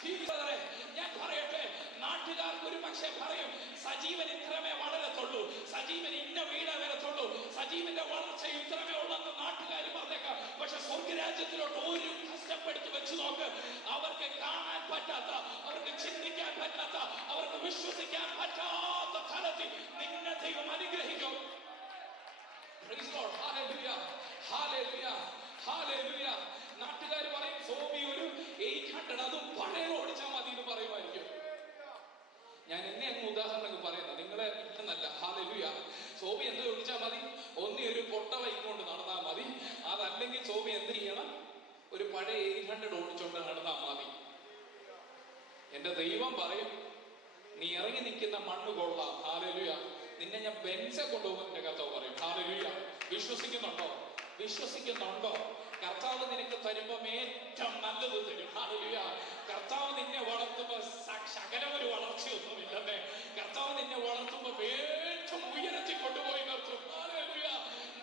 ജീവിതരെ ഞാൻ പറയട്ടെ, നാട്ടുകാർക്ക് ഒരു പക്ഷേ പറയും സജീവൻ ഇത്രമേ വളരത്തുള്ളൂ, സജീവൻ ഇന്ന വീടേ വരത്തുള്ളൂ, സജീവന്റെ വളർച്ച ഇത്രമേ ഉള്ളെന്ന് നാട്ടുകാർ പറഞ്ഞേക്കാം. പക്ഷെ സ്വർഗരാജ്യത്തിലോട്ട് ഒരു കഷ്ടപ്പെടുത്തി വെച്ച് നോക്ക്, അവർക്ക് കാണാൻ പറ്റാത്ത, അവർക്ക് ചിന്തിക്കാൻ പറ്റാത്ത, അവർക്ക് വിശ്വസിക്കാൻ പറ്റാത്ത തലത്തിൽ നിന്നെ ദൈവം അനുഗ്രഹിക്കും. Praise God. Hallelujah. Hallelujah. Hallelujah. നാട്ടുകാർ പറയും സോബി ഒരു 800 അതും പഴയ ഓടിച്ചാൽ മതി എന്ന് പറയുമായിരിക്കും. ഞാൻ എന്നെ അങ്ങ് ഉദാഹരണം പറയുന്നത്, നിങ്ങളെ ഇല്ലെന്നല്ല. ഹാലലുയ. സോബി എന്ത് ഓടിച്ചാൽ മതി? ഒന്നി ഒരു പൊട്ട ബൈക്ക് കൊണ്ട് നടന്നാൽ മതി, അതല്ലെങ്കിൽ സോബി എന്ത് ചെയ്യണം? ഒരു പഴയ 800 ഓടിച്ചോണ്ട് നടന്നാൽ മതി. എന്റെ ദൈവം പറയും നീ ഇറങ്ങി നിൽക്കുന്ന മണ്ണ് കൊള്ളാം. ഹാലലുയ. നിന്നെ ഞാൻ ബെൻസെ കൊണ്ടുപോകും എന്റെ കർത്താവ് പറയും. ഹാലലുയ. വിശ്വസിക്കുന്നുണ്ടോ? വിശ്വസിക്കുന്നുണ്ടോ? കർത്താവ് നിനക്ക് തരുമ്പോ ഏറ്റവും നല്ലത് തരും. ഹാലലുയ. കർത്താവ് നിന്നെ വളർത്തുമ്പോ ശകലം ഒരു വളർച്ചയൊന്നും ഇല്ലെന്നേ. കർത്താവ് നിന്നെ വളർത്തുമ്പോ ഏറ്റവും ഉയരത്തിൽ കൊണ്ടുപോയി നിർത്തും. ഹാലലുയ.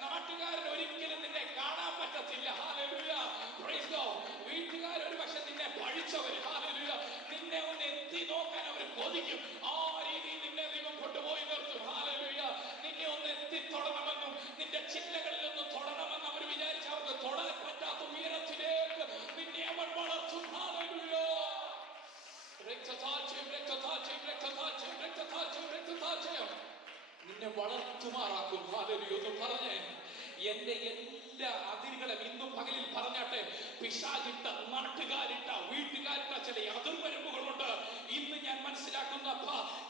നാട്ടുകാരൻ ഒരിക്കലും നിന്നെ കാണാൻ പറ്റത്തില്ല. ഹാലലുയ. Praise God. വീട്ടുകാരൊരു പക്ഷെ നിന്നെ പഴിച്ചവർ, ഹാലലുയ, നിന്നെ ഒന്ന് എത്തി നോക്കാൻ അവർ കൊതിക്കും. ആ രീതിയിൽ നിന്നെ ദൈവം കൊണ്ടുപോയി നിർത്തും. ഹാലലുയ. നിന്നെ ഒന്ന് എത്തി തൊടണമെന്നും നിന്റെ ചിന്തകളിൽ ഒന്ന് തൊടണമെന്ന് അവർ വിചാരിച്ച അവർക്ക് തൊടാൻ പറ്റാത്ത ഉയരത്തിലേക്ക് നിന്നെ അവൻ വളർത്തും. ഹാലലുയ. നിന്നെ വളർത്തുമാറാക്കും. ഹാലലുയ. ഒന്ന് പറഞ്ഞേ, എന്റെ എല്ലാ അതിരുകളെ ഇന്നും പകലിൽ പറഞ്ഞാട്ടെ, പിശാചിട്ട, നാട്ടുകാരിട്ട, വീട്ടുകാരിട്ട ചില അതിർവരമ്പുകളുണ്ട്. ഇന്ന് ഞാൻ മനസ്സിലാക്കുന്ന,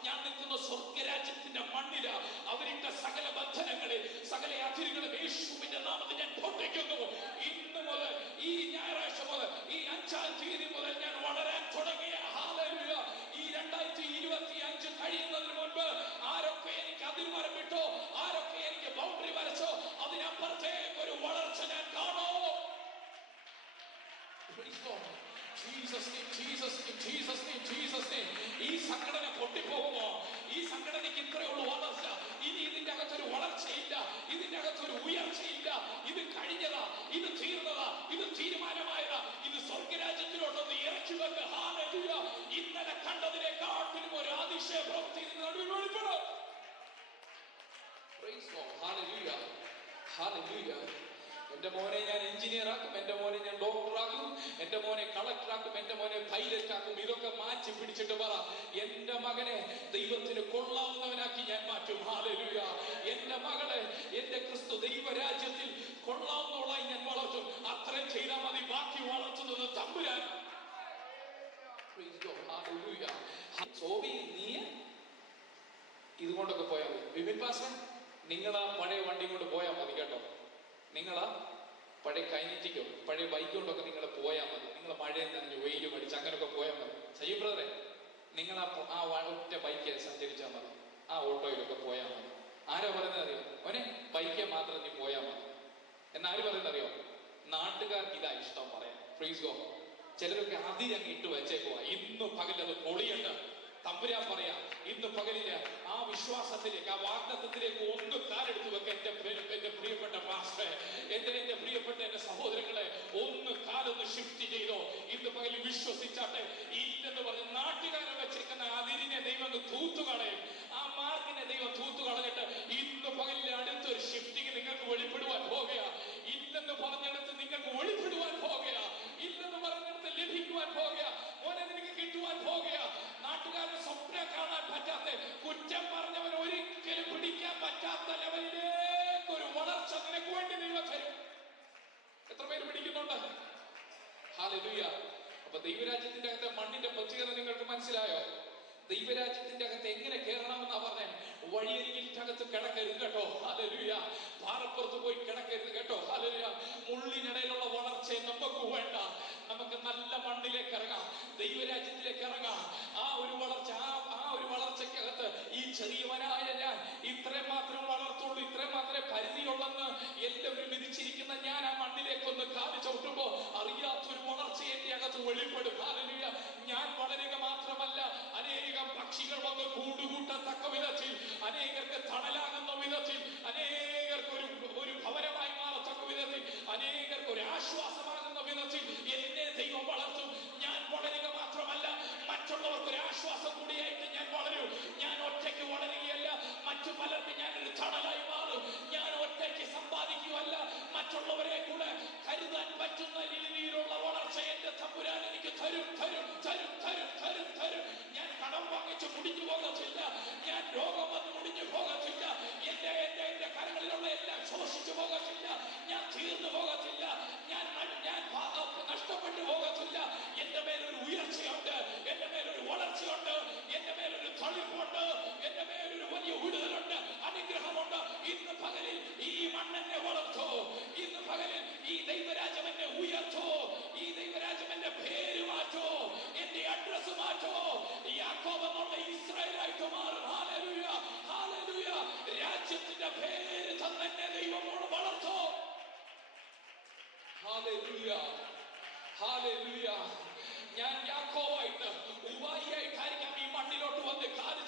ഞാൻ നിൽക്കുന്ന സ്വർഗരാജ്യത്തിന്റെ മണ്ണില അവരിട്ട സകല ബന്ധനങ്ങളെ, സകല അതിരുകളും യേശുവിന്റെ നാമത്തിൽ ഞാൻ പൊട്ടിക്കുന്നു. ഇന്ന് മുതൽ, ഈ ഞായറാഴ്ച മുതൽ, ഈ 5-ാം തീയതി മുതൽ ഞാൻ വളരാൻ തുടങ്ങിയ, ഹാലലുയ, ഈ 2025 കഴിയുന്നതിന് മുൻപ് ആരൊക്കെ എനിക്ക് അതിർവരമ്പിട്ടോ, ആരൊക്കെ എനിക്ക് ബൗണ്ടറി വരച്ചോ, അതിനപ്പുറത്തേക്ക് ഒരു വളർച്ച ഞാൻ കാണോ. ഈ സംഘടന പൊട്ടിപ്പോകുമോ? ഈ സംഘടനയ്ക്ക് ഇത്രയുള്ളൂ വളർച്ച. ഇനി ഇതിന്റെ അകത്തൊരു വളർച്ചയില്ല, ഇതിന്റെ അകത്തൊരു ഉയർച്ചയില്ല. ഇത് കഴിഞ്ഞതാ, ഇത് തീർന്നതാ, ഇത് തീരുമാനമായതാ. ഇത് സ്വർഗരാജ്യത്തിലോട്ടൊന്ന് ഇറക്കി വെക്ക്. ഹാലലുയ. ഇന്നലെ കണ്ടതിനെക്കാട്ടിലും ഒരു അതിശയ പ്രവൃത്തി നടുവിൽ വെളിപ്പെടും. Praise God. Hallelujah. Hallelujah. എന്റെ മോനെ ഞാൻ എഞ്ചിനീയർ ആക്കും, എന്റെ മോനെ ഞാൻ ഡോക്ടർ ആക്കും, എന്റെ മോനെ കളക്ടർ ആക്കും, എന്റെ മോനെ പൈലറ്റ് ആക്കും. ഇതൊക്കെ മാറ്റി പിടിച്ചിട്ട് പറ, എന്റെ മകനെ ദൈവത്തിന് കൊള്ളാവുന്നവനാക്കി ഞാൻ മാറ്റും. ഹാലലുയ. എന്റെ മകളെ എന്റെ ക്രിസ്തു ദൈവരാജ്യത്തിൽ കൊള്ളാവുന്നവളായി ഞാൻ വളർത്തും. അത്രയും ചെയ്താൽ മതി, ബാക്കി വളർത്തുന്നത് തമ്പുരാൻ. സോബി, നീ ഇതുകൊണ്ടൊക്കെ പോയാൽ മതി. വിപിൻ പാസ്റ്റർ, നിങ്ങളാ പഴയ വണ്ടി കൊണ്ട് പോയാൽ മതി കേട്ടോ. നിങ്ങളാ പഴയ കൈനറ്റിക്കോ പഴയ ബൈക്ക് കൊണ്ടൊക്കെ നിങ്ങൾ പോയാൽ മതി. നിങ്ങൾ മഴയിൽ നനഞ്ഞ് വെയിൽ പഠിച്ച് അങ്ങനെയൊക്കെ പോയാൽ മതി. സജീവ് ബ്രദറെ, നിങ്ങൾ ആ ഒറ്റ ബൈക്കിൽ സഞ്ചരിച്ചാൽ മതി, ആ ഓട്ടോയിലൊക്കെ പോയാൽ മതി. ആരാ പറയുന്നത് അറിയോ? അവനെ ബൈക്കിൽ മാത്രം നീ പോയാൽ മതി. എന്നാര് പറയുന്നത് അറിയോ? നാട്ടുകാർക്ക് ഇതാ ഇഷ്ടം പറയാം. Freeze go. ചിലരൊക്കെ അതിരങ്ങ് ഇട്ട് വെച്ചേക്കുവാ. ഇന്ന് പകലത് പൊളിയുണ്ട്. തമ്പുരാൻ പറയാ, ഇന്ന് പകലില് ആ വിശ്വാസത്തിലേക്ക്, ആ വാഗ്ദത്തത്തിലേക്ക് ഒന്ന് കാലെടുത്ത് വെക്ക. എന്റെ പ്രിയപ്പെട്ട പാസ്റ്ററെ, എന്റെ പ്രിയപ്പെട്ട എന്റെ സഹോദരങ്ങളെ, ഒന്ന് കാലൊന്ന് ഷിഫ്റ്റ് ചെയ്തോ. ഇന്ന് പകലിൽ വിശ്വസിച്ചാട്ടെ. ഇല്ലെന്ന് പറഞ്ഞ് നാട്ടുകാരെ വെച്ചിരിക്കുന്ന അതിരിനെ ദൈവം തൂത്തുകളയും. ആ മാർഗിനെ ദൈവം തൂത്തുകളഞ്ഞിട്ട് ഇന്ന് പകലിൽ അടുത്തൊരു ഷിഫ്റ്റിങ് നിങ്ങൾക്ക് വെളിപ്പെടുവാൻ പോകുക. ഇല്ലെന്ന് പറഞ്ഞെടുത്ത് നിങ്ങൾക്ക് വെളിപ്പെടുവാൻ പോകുക. ഇല്ലെന്ന് പറഞ്ഞെടുത്ത് ലഭിക്കുവാൻ പോകുക. മോനെ നിനക്ക് കിട്ടുവാൻ പോകുക. നാട്ടുകാരെ സ്വപ്നം കാണാൻ പറ്റാത്ത, കുറ്റം പറഞ്ഞവൻ ഒരിക്കലും പിടിക്കാൻ പറ്റാത്ത ലെവലിലേക്ക് ഒരു വളർച്ച നിനക്ക് വേണ്ടി ദൈവം തരും. എത്ര പേര് പിടിക്കുന്നുണ്ട്? ഹല്ലേലൂയ. അപ്പൊ ദൈവരാജ്യത്തിന്റെ അകത്തെ മണ്ണിന്റെ പ്രത്യേകത നിങ്ങൾക്ക് മനസ്സിലായോ? ദൈവരാജ്യത്തിന്റെ അകത്ത് എങ്ങനെ കയറണമെന്നാ പറഞ്ഞേ? വഴിയരികിലകത്ത് കിടക്കരുത് കേട്ടോ. ഹല്ലേലൂയ. പാറപ്പുറത്ത് പോയി കിടക്കരുത് കേട്ടോ. ഹല്ലേലൂയ. മുള്ളിനിടയിലുള്ള വളർച്ചയെ നമുക്ക് വേണ്ട. നമുക്ക് നല്ല മണ്ണിലേക്ക് ഇറങ്ങാം, ദൈവരാജ്യത്തിലേക്ക് ഇറങ്ങാം. ആ ഒരു വളർച്ച, ആ ഒരു വളർച്ചയ്ക്കകത്ത് ഈ ചെറിയവനായ ഞാൻ ഇത്രയും മാത്രം വളർത്തുള്ളൂ, ഇത്രയും മാത്രമേ പരിധിയുള്ളെന്ന് എല്ലാവരും വിധിച്ചിരിക്കുന്ന ഞാൻ ആ മണ്ണിലേക്കൊന്ന് കാല് ചവിട്ടുമ്പോ അറിയാത്തൊരു വളർച്ച എന്റെ അകത്ത് വെളിപ്പെടും. ഹല്ലേലൂയ. ഞാൻ വളരുക മാത്രമല്ല, അനേകം പക്ഷികൾ വന്ന് കൂടുകൂട്ടത്തക്ക വിധത്തിൽ, അനേകർക്ക് തണലാകുന്ന വിധത്തിൽ, അനേകർക്ക് ഒരു ഭവനമായി മാറത്തക്ക വിധത്തിൽ, അനേകർക്ക് ഒരു ആശ്വാസമാകുന്ന വിധത്തിൽ എന്നെ ദൈവം വളർത്തും. ഞാൻ വളരുക മാത്രമല്ല, തരും തരും തരും തരും തരും തരും. ഞാൻ കടം വാങ്ങിച്ച് മുടിഞ്ഞു പോകത്തില്ല. ഞാൻ രോഗം വന്ന് മുടിഞ്ഞു പോകത്തില്ല. എന്റെ കരങ്ങളിലുള്ള എല്ലാം ശോഷിച്ചു പോകത്തില്ല. ഞാൻ തീർന്നു പോകത്തില്ല. ഞാൻ നഷ്ടപ്പെട്ടു പോകത്തില്ല. എന്റെ മേലൊരു ഉയർച്ചയുണ്ട്. എന്റെ മേലൊരു വളർച്ചയുണ്ട്. എന്റെ മേലൊരു തളിർപ്പുണ്ട്. എന്റെ മേലൊരു വലിയ വിടുതലുണ്ട്. അനുഗ്രഹമുണ്ട്. ഇന്ന് പകലിൽ ഈ മണ്ണെന്നെ വളർത്തോ. ഇന്ന് പകലിൽ ഈ ദൈവരാജ്യം എന്നെ ഉയർത്തോ. ഈ ദൈവരാജ്യം എന്റെ പേര് മാറ്റോ. എന്റെ അഡ്രസ് മാറ്റോ. യാക്കോബ് എന്നുള്ള ഇസ്രായേലായിട്ട് മാറും. Hallelujah, hallelujah. രാജ്യത്തിന്റെ പേര് തന്നെ ദൈവമോട് വളർത്തോ. Hallelujah, hallelujah. ഞാൻ യാക്കോബായിട്ട് ഉപായിയായിട്ടായിരിക്കാം ഈ മണ്ണിലോട്ട് വന്ന് കാല്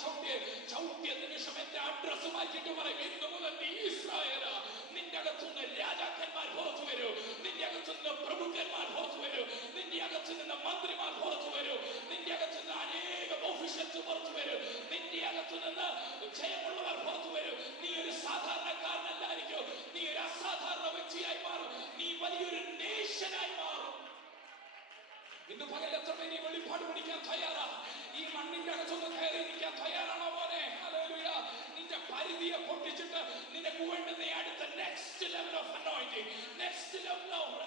ചവിട്ടിയ നിമിഷം എന്റെ അഡ്രസ് മാറ്റിട്ട് പറയും, ഇന്ന് മുതൽ നീ ഇസ്രായേലാ. നിന്റെ അകത്തുനിന്ന് രാജാക്കന്മാർ പുറത്തു വരൂ. നിന്റെ അകത്തുനിന്ന് പ്രഭുക്കന്മാർ പുറത്തു വരൂ. നിന്റെ അകത്തുനിന്ന് മന്ത്രിമാർ പുറത്തു വരൂ. നിന്റെ അകത്തുനിന്ന് അനേകം ഓഫീഷ്യൽസ് പുറത്തു വരൂ. നിന്റെ അകത്തുനിന്ന് ജയമുള്ളവർ പുറത്തു വരൂ. നീ ഒരു സാധാരണക്കാരനല്ലായിരിക്കും. നീ ഒരു അസാധാരണ വ്യക്തിയായി മാറും. നീ വലിയൊരു നേഷനായി മാറും. ഇന്ന് പകൽ എത്ര പേര് വെളിപ്പാട് പിടിക്കാൻ തയ്യാറാ? ഈ മണ്ണിന്റെ അകത്തൊന്ന് കയറി നിൽക്കാൻ തയ്യാറാണോ മോനെ? ഹല്ലേലൂയ. നിന്റെ പരിധിയെ പൊട്ടിച്ചിട്ട് നിനക്ക് വേണ്ടുന്ന അടുത്ത next level of anointing, next level of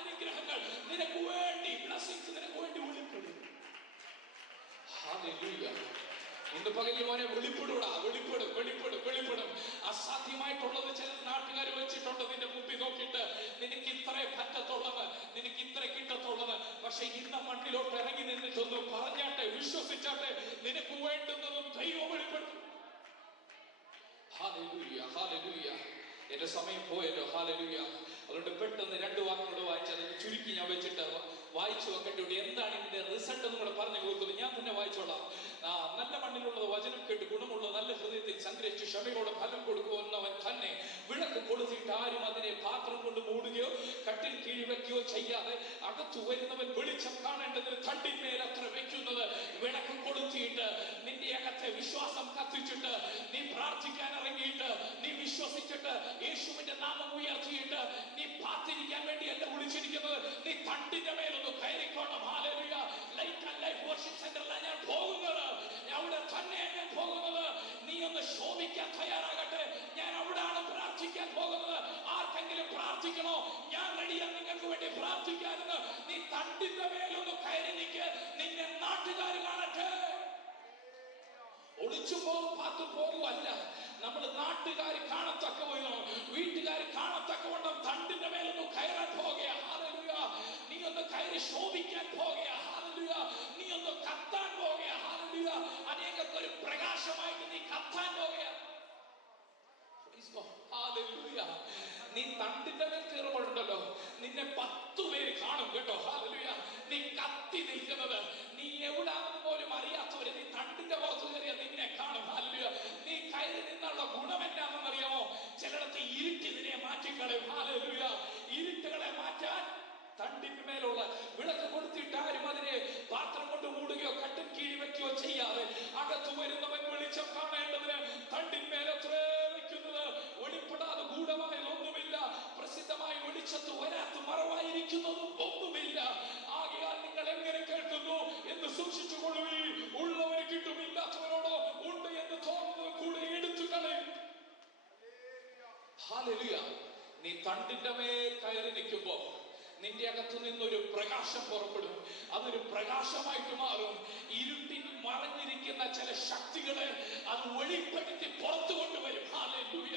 അനുഗ്രഹങ്ങൾ നിനക്ക് വേണ്ടി, ബ്ലെസ്സിങ്സ് നിനക്ക് വേണ്ടി വെളിപ്പെടും. ഹല്ലേലൂയ. ഇന്ന് പകൽ മോനെ വെളിപ്പെടൂടാ. വെളിപ്പെടും, വെളിപ്പെടും, വെളിപ്പെടും. അസാധ്യമായിട്ടുള്ളത് ചില നാട്ടുകാർ വെച്ചിട്ടുണ്ട് നിന്റെ മുമ്പിൽ നോക്കിയിട്ട്. നിനക്ക് ഇത്രേ പറ്റത്തുള്ളത്, നിനക്ക് ഇത്ര കിട്ടത്തുള്ളത്. പക്ഷെ ഇന്ന് മണ്ണിലോട്ട് ഇറങ്ങി നിന്നിട്ടൊന്ന് പറഞ്ഞാട്ടെ, വിശ്വസിച്ചാട്ടെ, നിനക്ക് വേണ്ടുന്നതും ദൈവം വെളിപ്പെടുത്തും. Hallelujah, hallelujah. എന്റെ സമയം പോയല്ലോ. ഹല്ലേലൂയ. അതുകൊണ്ട് പെട്ടെന്ന് 2 വാക്കുകൾ വായിച്ച് അതിന് ചുരുക്കി ഞാൻ വെച്ചിട്ട് വായിച്ചു വെക്കേണ്ടി. എന്താണ് ഇതിന്റെ റിസൾട്ട് എന്ന് കൂടെ പറഞ്ഞു കൊടുക്കുന്നത്? ഞാൻ തന്നെ വായിച്ചോളാം. നല്ല മണ്ണിലുള്ളത് വചനം കേട്ട് ഗുണമുള്ള നല്ല ഹൃദയത്തിൽ സംഗ്രഹിച്ച് ക്ഷമയോടെ ഫലം കൊടുക്കുമെന്നവൻ തന്നെ വിളക്ക് കൊളുത്തിയിട്ട് ആരും അതിനെ പാത്രം കൊണ്ട് മൂടുകയോ കട്ടിൽ കീഴ് വെക്കുകയോ ചെയ്യാതെ അകത്തു വരുന്നവൻ വെളിച്ചം കാണേണ്ടതിന് തണ്ടിന്മേൽ അത്ര വെക്കുന്നത്. വിളക്ക് കൊളുത്തിയിട്ട് നിന്റെ അകത്തെ വിശ്വാസം കത്തിച്ചിട്ട് നീ പ്രാർത്ഥിക്കാൻ ഇറങ്ങിയിട്ട് നീ വിശ്വസിച്ചിട്ട് യേശുവിന്റെ നാമം ഉയർത്തിയിട്ട് നീ പാത്തിരിക്കാൻ വേണ്ടിയല്ല വിളിച്ചിരിക്കുന്നത്. നീ തണ്ടിന്റെ മേലൊന്ന് കയറിക്കോണം. Hallelujah. Light and life worship സെന്ററിലാണ് ഞാൻ പോകുന്നത്. അവിടെ തന്നെയാണ് ഞാൻ പോകുന്നത്. നീ ഒന്ന് ശോഭിക്കാൻ തയ്യാറാകട്ടെ. ഞാൻ അവിടെയാണ് പ്രാർത്ഥിക്കാൻ പോകുന്നത്. ആർക്കെങ്കിലും പ്രാർത്ഥിക്കണോ? ഞാൻ റെഡിയാണ് നിങ്ങൾക്ക് വേണ്ടി പ്രാർത്ഥിക്കാനെന്ന്. നീ തണ്ടിന്റെ മേലൊന്ന് കയറി നിൽക്ക്. നിന്നെ നാട്ടുകാർ കാണട്ടെ. ഒളിച്ചു പോകും, പാത്തു പോകുമല്ല. നമ്മൾ നാട്ടുകാർ കാണത്തക്ക വണ്ണം, വീട്ടുകാർ കാണത്തക്ക വണ്ണം തണ്ടിന്റെ മേലൊന്ന് കയറാൻ പോകുക. ഹല്ലേലൂയ. നീ ഒന്ന് കയറി ശോഭിക്കാൻ പോകുക. ഹല്ലേലൂയ. നീ ഒന്ന് കത്താൻ പോകുക. ഹല്ലേലൂയ. അനേകർക്ക് ഒരു പ്രകാശമായിട്ട് നീ കത്താൻ പോകുക. ഹല്ലേലൂയ. നീ തണ്ടിന്റെ മേൽ കയറുമ്പോഴുണ്ടല്ലോ നിന്നെ 10 പേര് കാണും കേട്ടോ. ഹല്ലേലൂയ. നീ കത്തി നിൽക്കുന്നത്, നീ എവിടാണെന്ന് പോലും അറിയാത്തവര് നീ തണ്ടിന്റെ പുറത്ത് കയറിയ നിന്നെ കാണും. ഹല്ലേലൂയ. നീ കയറി നിന്നുള്ള ഗുണം എന്നാണെന്ന് അറിയാമോ? ചിലയിടത്ത് ഇരുട്ടി നിന്നെ മാറ്റിക്കളയും. ഹല്ലേലൂയ. ഇരുട്ടുകളെ മാറ്റാൻ തണ്ടിന് മേലുള്ള വിളക്ക് കൊടുത്തിട്ട് ആരും അതിനെ പാത്രം കൊണ്ട് മൂടുകയോ കട്ടിൽ കീഴ് വെക്കുകയോ ചെയ്യാതെ അകത്തു വരുന്നവൻ വെളിച്ചം കാണേണ്ടതിന് തണ്ടിന്മേലത്രേ വെക്കുന്നത്. വെളിപ്പെടാതെ ഗൂഢമായതൊന്നുമില്ല. പ്രസിദ്ധമായി വെളിച്ചത്ത് വരാത്ത മറവായിരിക്കുന്നതും ഒന്നുമില്ല. ആകയാൽ നിങ്ങൾ എങ്ങനെ കേൾക്കുന്നു എന്ന് സൂക്ഷിച്ചുകൊള്ളുവിൻ. ഉള്ളവരെ കിട്ടും, ഇല്ലാത്തവരോടോ ഉണ്ട് എന്ന് തോന്നുന്നത് കൂടെ എടുത്തു കളയും. ഹല്ലേലൂയ. നീ തണ്ടിന്റെ മേൽ കയറി നിൽക്കുമ്പോ നിന്റെ അകത്തു നിന്നൊരു പ്രകാശം പുറപ്പെടും. അതൊരു പ്രകാശമായിട്ട് മാറും. ഇരുട്ടിൽ മറഞ്ഞിരിക്കുന്ന ചില ശക്തികളെ അത് വെളിപ്പെടുത്തി പുറത്തു കൊണ്ടുവരും. ഹല്ലേലൂയ.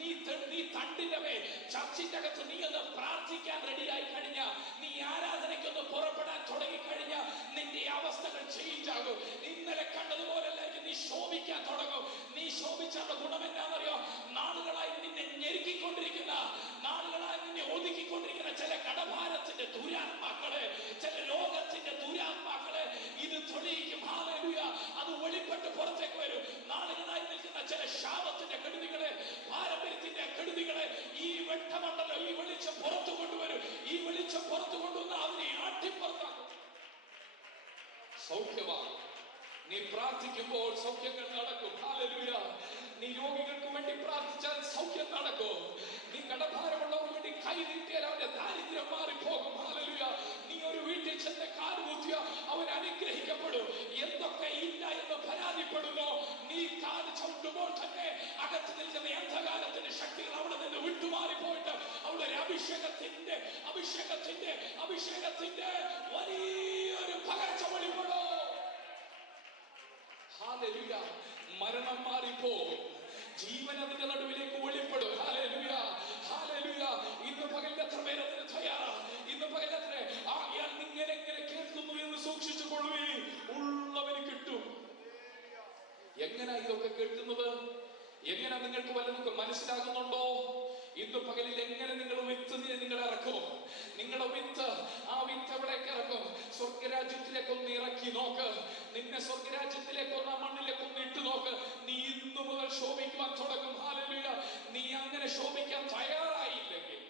നീ തണ്ടിന്റെ മേൽ ചർച്ചിന്റെ അകത്ത് നീ ഒന്ന് പ്രാർത്ഥിക്കാൻ റെഡിയായി കഴിഞ്ഞ, നീ ആരാധനയ്ക്കൊന്ന് പുറപ്പെടാൻ തുടങ്ങിക്കഴിഞ്ഞ നിന്റെ അവസ്ഥകൾ ചേഞ്ച് ആകും. ഇന്നലെ കണ്ടതുപോലെല്ലായിരിക്കും നീ ശോഭിക്കാൻ തുടങ്ങും. നീ ശോഭിച്ചുള്ള ഗുണം എന്നാണെന്നറിയോ? നാളുകളായി നിന്നെ ഞെരുക്കിക്കൊണ്ടിരിക്കുന്ന, നാളുകളായി നിന്നെ ഒതുക്കിക്കൊണ്ടിരിക്കുന്ന ചില കടഭാരത്തിന്റെ ദുരാത്മാക്കളെ, ചില രോഗത്തിന്റെ ദുരാത്മാക്കളെ ഇത് തെളിയിക്കും. ഹല്ലേലൂയ. അത് വെളിപ്പെട്ട് പുറത്തേക്ക് വരും. നാളുകളായി നിൽക്കുന്ന ചില ശാപത്തിന്റെ കെടുതികളെ, പാരമ്പര്യത്തിന്റെ കെടുതികളെ ഈ വെട്ടമുണ്ടല്ലോ, ഈ വെളിച്ചം പുറത്തു കൊണ്ടുവരും. ഈ വെളിച്ചം പുറത്തു കൊണ്ടുവന്ന് അതിനെ ആട്ടിപ്പുറത്താക്കും. സൗഖ്യമാണ്. നീ പ്രാർത്ഥിക്കുമ്പോൾ സൗഖ്യങ്ങൾ നടക്കും. ഹല്ലേലൂയ. നീ രോഗികൾക്ക് വേണ്ടി പ്രാർത്ഥിച്ചാൽ സൗഖ്യം നടക്കും. നീ കടഭാരമുള്ളവർക്ക് വേണ്ടി കൈ നീട്ടിയാൽ അവന്റെ ദാരിദ്ര്യം മാറിപ്പോകും. ഹല്ലേലൂയ. നീ ഒരു വീട്ടിൽ ചെന്ന് കാലുകുത്തിയ അവൻ അനുഗ്രഹിക്കപ്പെടും. എന്തൊക്കെ ഇല്ല എന്ന് പരാതിപ്പെടുന്നു, നീ കാല് ചവിട്ടുമ്പോൾ തന്നെ അകത്ത് നിൽക്കുന്ന അന്ധകാരത്തിന്റെ ശക്തികൾ അവിടെ നിന്ന് വിട്ടുമാറിപ്പോയിട്ട് അവിടെ ഒരു അഭിഷേകത്തിന്റെ വലിയൊരു പകർച്ച വെളിപ്പെടും. ഹല്ലേലൂയ. മരണം മാറിപ്പോകും, ജീവൻ അതിന്റെ നടുവിലേക്ക് വെളിപ്പെടും. Hallelujah, hallelujah. ഇന്ന് പകൽ എത്ര പേര് അതിന് തയ്യാറാ? ഇന്ന് പകൽ എത്ര? ആകയാൽ നിങ്ങൾ എങ്ങനെ കേൾക്കുന്നു എന്ന് സൂക്ഷിച്ചു കൊള്ളുവീൻ, ഉള്ളവന് കിട്ടും. എങ്ങനെ ഇതൊക്കെ കേൾക്കുന്നത്? എങ്ങനെ നിങ്ങൾക്ക് വല്ലതൊക്കെ മനസ്സിലാകുന്നുണ്ടോ? ഇന്ന് പകലിൽ എങ്ങനെ നിങ്ങൾ വിത്ത് നിങ്ങൾ ഇറക്കും? നിങ്ങളുടെ വിത്ത്, ആ വിത്ത് എവിടേക്ക് ഇറക്കും? സ്വർഗരാജ്യത്തിലേക്കൊന്ന് ഇറക്കി നോക്ക്. നിന്നെ സ്വർഗരാജ്യത്തിലേക്കൊന്ന്, ആ മണ്ണിലേക്കൊന്ന് ഇട്ടു നോക്ക്. നീ ഇന്നു മുതൽ ശോഭിക്കുവാൻ തുടങ്ങും. ഹല്ലേലൂയ. നീ അങ്ങനെ ശോഭിക്കാൻ തയ്യാറായില്ലെങ്കിൽ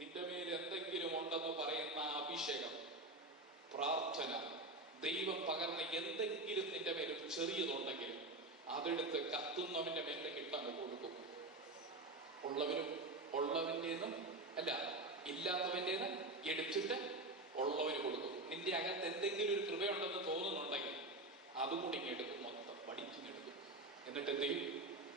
നിന്റെ മേൽ എന്തെങ്കിലും ഉണ്ടെന്ന് പറയുന്ന അഭിഷേകം, പ്രാർത്ഥന, ദൈവം പകർന്ന എന്തെങ്കിലും നിന്റെ മേൽ ചെറിയതുണ്ടെങ്കിൽ അതെടുത്ത് കത്തുന്നവന്റെ മേലേക്ക് ഇട്ടങ്ങ് കൊടുക്കും. ഉള്ളവന്റേന്നും അല്ല, ഇല്ലാത്തവന്റേന്ന് എടുത്തിട്ട് ഉള്ളവന് കൊടുക്കും. നിന്റെ അകത്ത് എന്തെങ്കിലും ഒരു കൃപയുണ്ടെന്ന് തോന്നുന്നുണ്ടെങ്കിൽ അതും കൂടി ഇങ്ങനെ എടുക്കും, മൊത്തം പഠിച്ചിങ്ങെടുക്കും. എന്നിട്ട് എന്തെങ്കിലും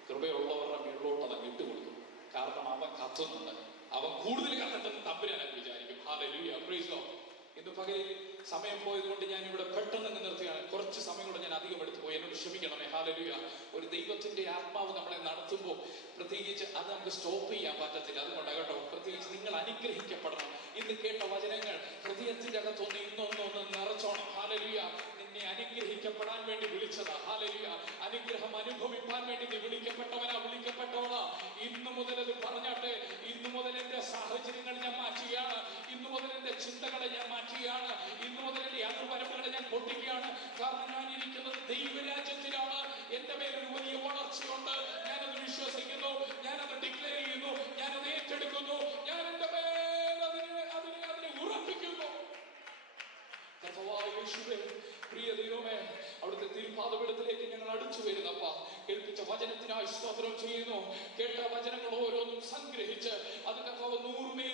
കൃപയുള്ളവരുടെ മേളിലോട്ട് അതങ്ങ് ഇട്ട് കൊടുക്കും. കാരണം അവൻ കത്തുന്നുണ്ട്, അവൻ കൂടുതൽ കത്തട്ടെന്ന് തമ്പുരാൻ വിചാരിക്കും. Hallelujah, praise the Lord. ഇന്ന് പകലിൽ സമയം പോയതുകൊണ്ട് ഞാൻ ഇവിടെ പെട്ടെന്ന് നിർത്തുകയാണ്. കുറച്ച് സമയം കൂടെ ഞാൻ അധികം എടുത്തു പോയി, എന്നോട് ക്ഷമിക്കണമേ. ഹല്ലേലൂയ. ഒരു ദൈവത്തിന്റെ ആത്മാവ് നമ്മളെ നടത്തുമ്പോൾ പ്രത്യേകിച്ച് അത് നമുക്ക് സ്റ്റോപ്പ് ചെയ്യാൻ പറ്റത്തില്ല. അതുകൊണ്ട് കേട്ടോ, പ്രത്യേകിച്ച് നിങ്ങൾ അനുഗ്രഹിക്കപ്പെടണം. ഇന്ന് കേട്ട വചനങ്ങൾ ഹൃദയത്തിന്റെ അകത്തൊന്ന് ഇന്നൊന്നൊന്ന് നിറച്ചോണം. ഹല്ലേലൂയ. നിന്നെ അനുഗ്രഹിക്കപ്പെടാൻ വേണ്ടി വിളിച്ചതാ. ഹല്ലേലൂയ. അനുഗ്രഹം അനുഭവിക്കാൻ വേണ്ടി നീ വിളിക്കപ്പെട്ടവളാ. ഇന്നു മുതൽ അത് പറഞ്ഞാട്ടെ. ഇന്നു മുതൽ എന്റെ സാഹചര്യങ്ങൾ ഞാൻ മാറ്റുകയാണ്. ഇന്നു മുതൽ എന്റെ ചിന്തകളെ ഞാൻ മാറ്റുകയാണ്. ഇന്നു മുതൽ എന്റെ അതിർവരമ്പുകളെ ഞാൻ പൊട്ടിക്കുകയാണ്. കാരണം ഞാൻ ഇരിക്കുന്നത് ദൈവരാജ്യത്തിലാണ്. എന്റെ മേലൊരു വലിയ വളർച്ചയുണ്ട്. ഞാനത് വിശ്വസിക്കുന്നു, ഞാനത് ഡിക്ലെയർ ചെയ്യുന്നു, ഞാനത് ഏറ്റെടുക്കുന്നു. ഞാൻ എന്റെ മേൽ അതിനെ ഉറപ്പിക്കുന്നു. പ്രിയ ദൈവമേ, അവിടുത്തെ തിരുപാദപീഠത്തിലേക്ക് ഞങ്ങൾ അടുത്തു വരുന്നപ്പ, കേൾപ്പിച്ച വചനത്തിനായി സ്തോത്രം ചെയ്യുന്നു. കേട്ട വചനങ്ങൾ ഓരോന്നും സംഗ്രഹിച്ച് അത് കർത്താവ് 100